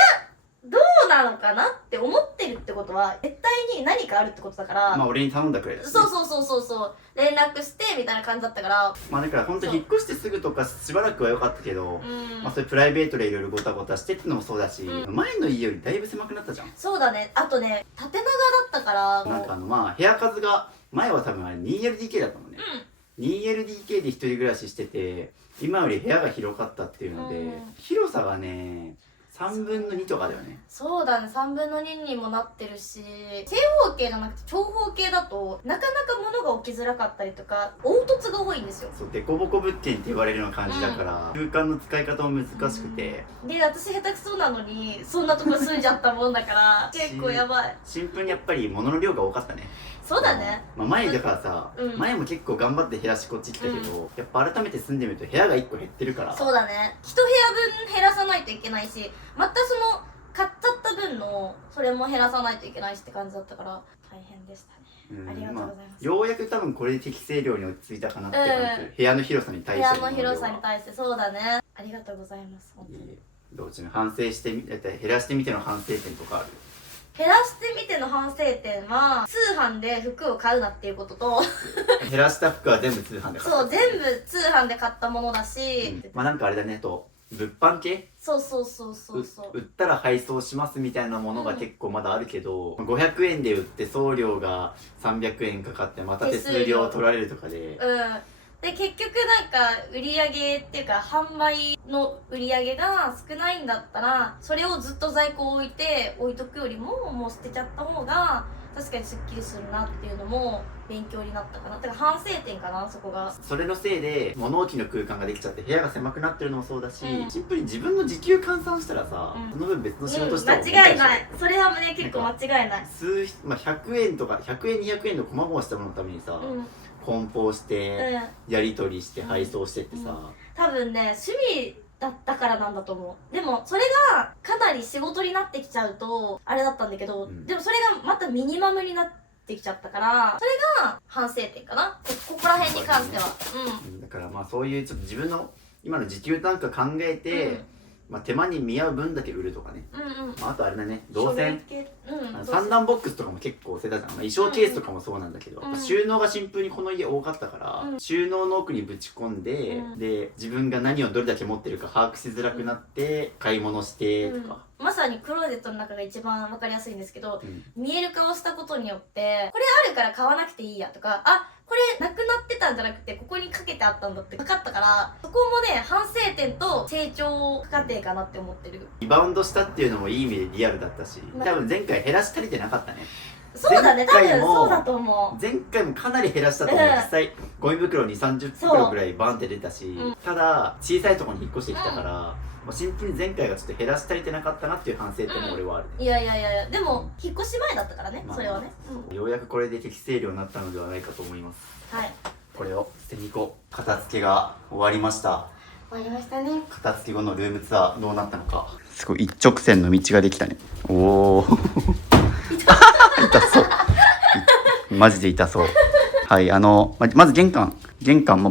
どうなのかなって思ってるってことは絶対に何かあるってことだから、まあ俺に頼んだくらいだしね。そう連絡してみたいな感じだったから、まあだから本当に引っ越してすぐとかしばらくは良かったけど、まあそういうプライベートでいろいろごたごたしてってのもそうだし、前の家よりだいぶ狭くなったじゃん。そうだね。あとね縦長だったからなんかまあ部屋数が前は多分あれ 2LDK だったのね、2LDK で一人暮らししてて今より部屋が広かったっていうので、広さがね3分の2とかだよね。そうだね、3分の2にもなってるし、正方形じゃなくて長方形だとなかなか物が置きづらかったりとか凹凸が多いんですよ。そうデコボコ物件って言われるような感じだから、空間の使い方も難しくて、で私下手くそなのにそんなとこ住んじゃったもんだから結構やばい。シンプルにやっぱり物の量が多かったね。そうだね。まあ、前だからさ、前も結構頑張って減らしこっち来たけど、やっぱ改めて住んでみると部屋が1個減ってるから。そうだね、1部屋分減らさないといけないし、またその買っちゃった分のそれも減らさないといけないしって感じだったから大変でしたね。ありがとうございます。ようやく多分これで適正量に落ち着いたかなって感じ、部屋の広さに対して。部屋の広さに対してそうだね。ありがとうございます。本当にどっちの反省してみ減らしてみての反省点とかある？減らしてみての反省点は通販で服を買うなっていうことと減らした服は全部通販で買った。そう全部通販で買ったものだし、まあなんかあれだね、と物販系、そう売ったら配送しますみたいなものが結構まだあるけど、500円で売って送料が300円かかってまた手数料取られるとかで、で結局なんか売り上げっていうか販売の売り上げが少ないんだったらそれをずっと在庫を置いとくよりももう捨てちゃった方が確かにすっきりするなっていうのも勉強になったかな。だから反省点かな、そこが。それのせいで物置の空間ができちゃって部屋が狭くなってるのもそうだし、シンプルに自分の時給換算したらさ、その分別の仕事した方が間違いない。それはね結構間違いない。まあ、100円とか100円200円の細々したもののためにさ、梱包して、やり取りして配送してってさ、多分ね趣味だったからなんだと思う。でもそれがかなり仕事になってきちゃうとあれだったんだけど、でもそれがまたミニマムになってきちゃったから、それが反省点かな、ここら辺に関しては。だからまあそういうちょっと自分の今の時給単価考えて、まあ、手間に見合う分だけ売るとかね、まあ、あとあれだね、動線、三段ボックスとかも結構捨てたじゃん、まあ、衣装ケースとかもそうなんだけど、収納がシンプルにこの家多かったから、収納の奥にぶち込んで、で自分が何をどれだけ持ってるか把握しづらくなって買い物してとか、まさにクローゼットの中が一番分かりやすいんですけど、見える化をしたことによってこれあるから買わなくていいやとか、あこれなくなってたんじゃなくてここにかけてあったんだって分かったから、そこもね反省点と成長過程かなって思ってる。リバウンドしたっていうのもいい意味でリアルだったし、多分前回減らし足りてなかったね。そうだね、多分そうだと思う。前回もかなり減らしたと思う。実際ゴミ袋に30袋ぐらいバンって出たし、ただ小さいところに引っ越してきたから、シンプルに前回がちょっと減らし足りてなかったなっていう反省点も俺はあるね。いやでも引っ越し前だったからね、それはね。ようやくこれで適正量になったのではないかと思います。はい、これを捨てに行こう。片付けが終わりました。終わりましたね。片付け後のルームツアーどうなったのか。すごい一直線の道ができたね。おお痛そうマジで痛そう。はい、まず玄関、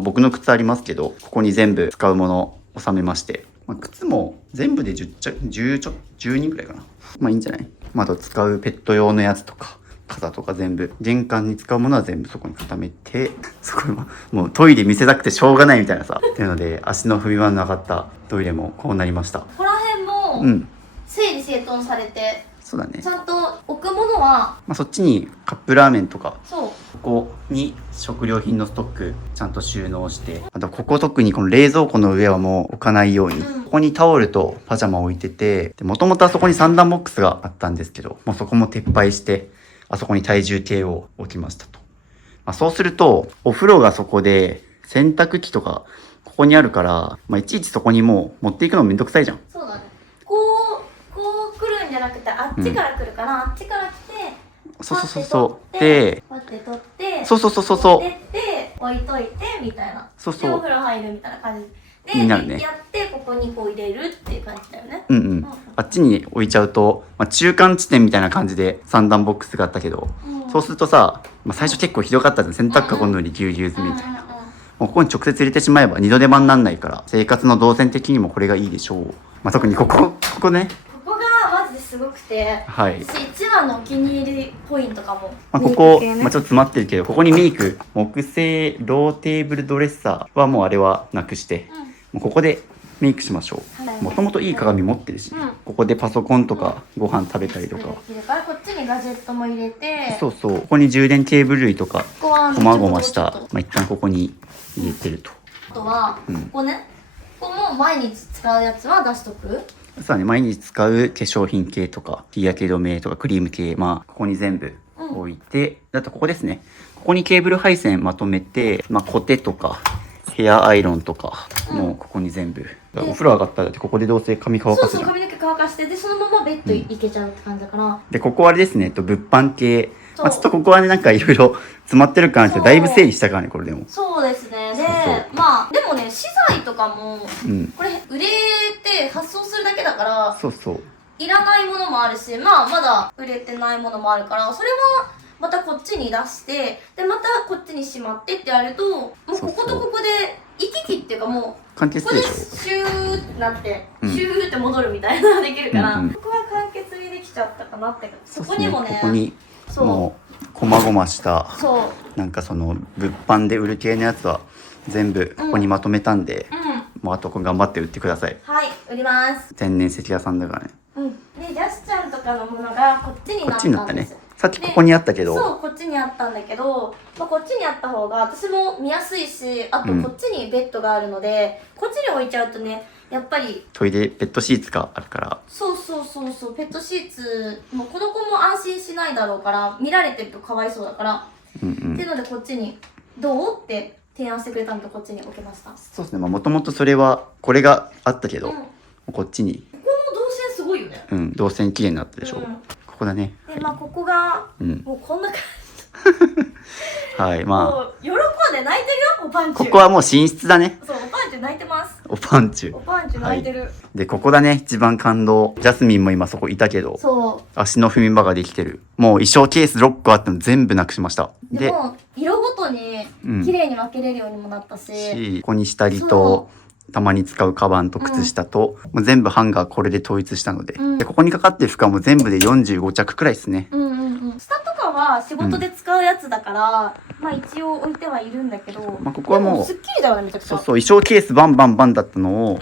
僕の靴ありますけど、ここに全部使うものを収めまして、靴も全部で12ぐらいかな。まあいいんじゃない。あと使うペット用のやつとか傘とか全部、玄関に使うものは全部そこに固めて、そこはもうトイレ見せたくてしょうがないみたいなさっていうので、足の踏み場のなかったトイレもこうなりました。ここら辺も整理整頓されて、そうだね、ちゃんと置くものは、そっちにカップラーメンとか、そうここに食料品のストックちゃんと収納して、あとここ特にこの冷蔵庫の上はもう置かないように、ここにタオルとパジャマ置いてて、もともとあそこに3段ボックスがあったんですけど、もうそこも撤廃してあそこに体重計を置きましたと。そうするとお風呂がそこで、洗濯機とかここにあるから、いちいちそこにもう持っていくのめんどくさいじゃん。そうだね。こう来るんじゃなくて、あっちから来るから、あっちから来て、そうで、こうやって取って、そう持ってって置いといてみたいな。そうでお風呂入るみたいな感じで、になるね。やってここにこう入れるっていう感じだよね。あっちに置いちゃうと、中間地点みたいな感じで3段ボックスがあったけど、そうするとさ、最初結構ひどかったじゃん。洗濯かごのようにぎゅうぎゅう詰めみたいな。もうここに直接入れてしまえば二度手間になんないから、生活の動線的にもこれがいいでしょう。特にここね。ここがマジですごくて、はい。一番のお気に入りポイントかも。ここ、ちょっと詰まってるけど、ここにメイク、木製ローテーブルドレッサーはもうあれはなくして、もうここでメイクしましょう。もともといい鏡持ってるし、ここでパソコンとかご飯食べたりとか。こっちにガジェットも入れて、ここに充電ケーブル類とか、こまごました、一旦ここに入れてると。あとは、ここね、ここも毎日使うやつは出しとく。そうだね、毎日使う化粧品系とか日焼け止めとかクリーム系、ここに全部置いて、あとここですね、ここにケーブル配線まとめて、コテとかヘアアイロンとかもうここに全部、お風呂上がったらここでどうせ髪乾かすじゃん。そうそう、髪の毛乾かして、でそのままベッド行けちゃうって感じだから。でここはあれですね、物販系、ちょっとここはね、なんかいろいろ詰まってる感じで、だいぶ整理したからね、これでも。そうですね。で、でもね、資材とかも、これ売れて発送するだけだから、いらないものもあるし、まだ売れてないものもあるから、それはまたこっちに出して、でまたこっちにしまってってやると、もうこことここで行き来っていうか、もう完結でしょ。ここでシューってなって、シューって戻るみたいなのができるから、ここは完結にできちゃったかなって。そこにもね、ここにもうこまごましたなんかその物販で売る系のやつは全部ここにまとめたんで、もうあと頑張って売ってください。はい、売ります。天然石屋さんだからね。でジャスちゃんとかのものがこっちになったんですよ。さっきここにあったけど、そう、こっちにあったんだけど、こっちにあった方が私も見やすいし、あとこっちにベッドがあるので、こっちに置いちゃうとね、やっぱりトイレペットシーツがあるから、そうペットシーツもこの子も安心しないだろうから、見られてるとかわいそうだから、っていうのでこっちにどうって提案してくれたので、こっちに置けました。そうですね、もともとそれはこれがあったけど、こっちに、ここの動線すごいよね。動線綺麗になったでしょ。ここだね。でここがもうこんな感じ。はい、もう喜んで泣いてるよ、おパンチ。ここはもう寝室だね。そう、おパンチ泣いてます。おパパンチュ。おパンチュ泣いてる、で、ここだね、一番感動。ジャスミンも今そこいたけど、そ足の踏み場ができてる。もう衣装ケース6個あったの全部なくしました。うでも色ごとに綺麗に分けれるようにもなったし、ここに下着そと、たまに使うカバンと靴下と、もう全部ハンガーこれで統一したので、でここにかかってる服はもう全部で45着くらいですね。下とかは仕事で使うやつだから、まあ一応置いてはいるんだけど、まあここはもうすっきりだよね、めちゃくちゃ。そうそう、衣装ケースバンバンバンだったのを、うん、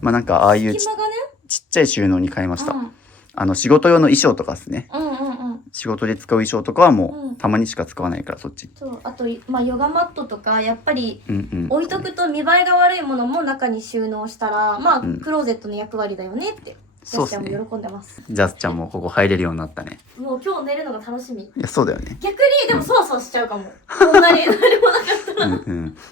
まあなんかああいう隙間がね、ちっちゃい収納に変えました。うん、仕事用の衣装とかですね。うんうんうん。仕事で使う衣装とかはもう、うんたまにしか使わないからそっち。そう、あとまあヨガマットとかやっぱりうん置いとくと見栄えが悪いものも中に収納したら、まあクローゼットの役割だよねって。そうっすねジャスちゃんも喜んでます。ジャスちゃんもここ入れるようになったね。もう今日寝るのが楽しみ。いや、そうだよね。逆にでもそわそわしちゃうかも。こんなに何もなかったら。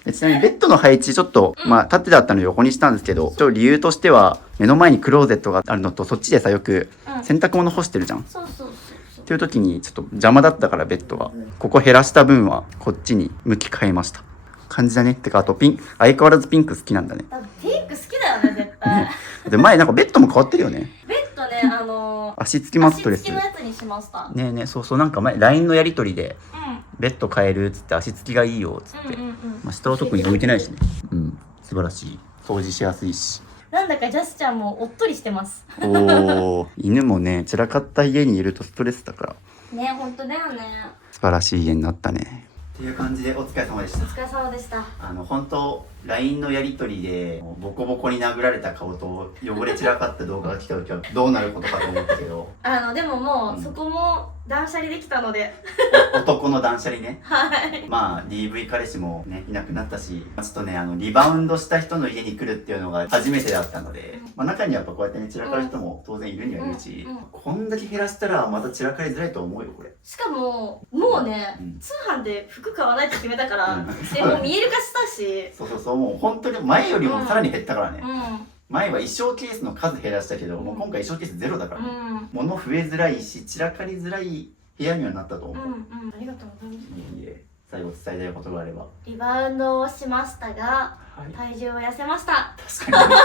でちなみにベッドの配置ちょっと、まあ縦だったの横にしたんですけど、ちょっと理由としては目の前にクローゼットがあるのと、そっちでさよくうん洗濯物干してるじゃん。そうそうそうそう。っていう時にちょっと邪魔だったからベッドが、ここ減らした分はこっちに向き変えました感じだね。ってかあと相変わらずピンク好きなんだね。多分ピンク好きだよね絶対。で前なんかベッドも変わってるよね。ベッドね足つきマットレス。足つきのやつにしました。ねえねえ、そうそう、なんか前 LINE のやり取りでうんベッド変えるっつって足つきがいいよっつって、まあ、下は特に置いてないしね。素晴らしい。掃除しやすいし。なんだかジャスちゃんもおっとりしてます。おー犬もね散らかった家にいるとストレスだからね、本当だよね。素晴らしい家になったねっていう感じでお疲れ様でしお疲れ様でした。本当 LINE のやり取りでボコボコに殴られた顔と汚れ散らかった動画が来た時はどうなることかと思ったけどでももう、そこも断捨離できたので。男の断捨離ね。はいまあ DV 彼氏もねいなくなったし、ちょっとねリバウンドした人の家に来るっていうのが初めてだったので、まあ、中にはやっぱこうやってね散らかる人も当然いるにはいるし、こんだけ減らしたらまた散らかりづらいと思うよこれ。しかももうね、通販で服買わないって決めたから、でもう見える化したし。そうそうそう、もう本当に前よりもさらに減ったからね。うん前は衣装ケースの数減らしたけど、もう今回衣装ケースゼロだから、物増えづらいし散らかりづらい部屋にはなったと思う。ありがとうございます。いいえ、最後伝えたいことがあれば。リバウンドをしましたが、体重を痩せました。確かに、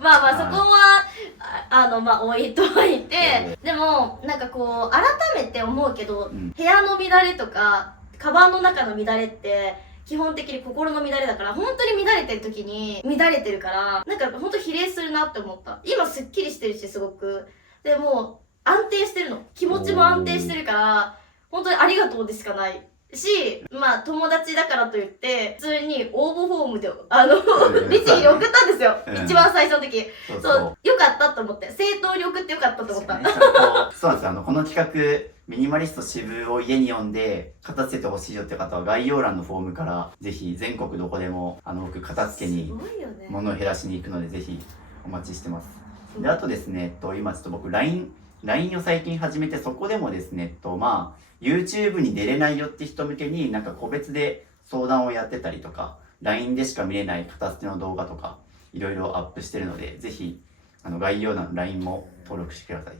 まあそこはまあ置いといて、でもなんかこう改めて思うけど、部屋の乱れとかカバンの中の乱れって基本的に心の乱れだから、本当に乱れてる時に乱れてるから、なんか本当比例するなって思った。今すっきりしてるし、すごくでも安定してるの、気持ちも安定してるから、本当にありがとうでしかないし、まあ友達だからといって普通に応募フォームで律儀に送ったんですよ、一番最初の時。そうよかったと思って、正当に送ってよかったと思った。そうなんですよ。この企画ミニマリスト渋を家に呼んで片付けてほしいよって方は概要欄のフォームからぜひ全国どこでも僕片付けに物を減らしに行くのでぜひお待ちしてます。であとですね、今ちょっと僕 LINE を最近始めて、そこでもですねまあ YouTube に出れないよって人向けになんか個別で相談をやってたりとか、 LINE でしか見れない片付けの動画とかいろいろアップしてるので、ぜひ概要欄の LINE も登録してください。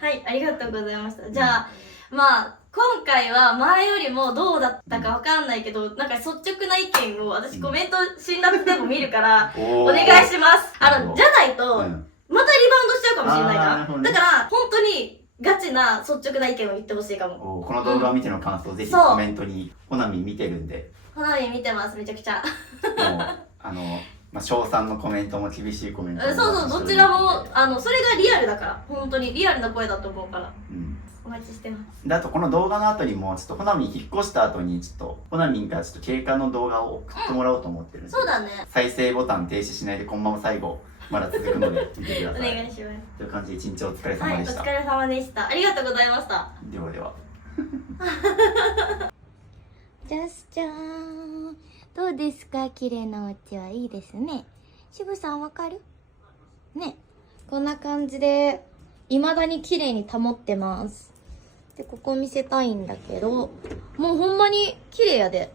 はい、ありがとうございました。じゃあ、まあ今回は前よりもどうだったかわかんないけど、なんか率直な意見を私コメント辛辣でも見るからお願いします。じゃないとまたリバウンドしちゃうかもしれないから、だから本当にガチな率直な意見を言ってほしいかも。この動画を見ての感想、ぜひコメントに。ほなみ見てるんで。ほなみ見てます、めちゃくちゃ。まあ、称賛のコメントも厳しいコメントも、そうどちらもそれがリアルだから、本当にリアルな声だと思うから、お待ちしてます。であとこの動画の後にもちょっとほなみ引っ越した後にちょっとほなみんからちょっと経過の動画を送ってもらおうと思ってるんで、そうだね、再生ボタン停止しないでこのまま最後まだ続くので見てください。お願いします。という感じで一日お疲れ様でした。はい、お疲れ様でした。ありがとうございました。ではでは。ジャスちゃん、どうですか？綺麗なお家はいいですね。渋さんわかる？ね、こんな感じで未だに綺麗に保ってます。で、ここ見せたいんだけど、もうほんまに綺麗やで。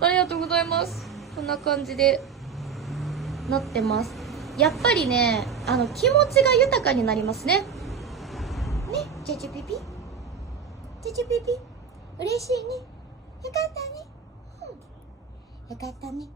ありがとうございます。こんな感じでなってます。やっぱりね、気持ちが豊かになりますね。ね、ジャジュピピ、ジャジュピピ、嬉しいね。よかったね。よかったね。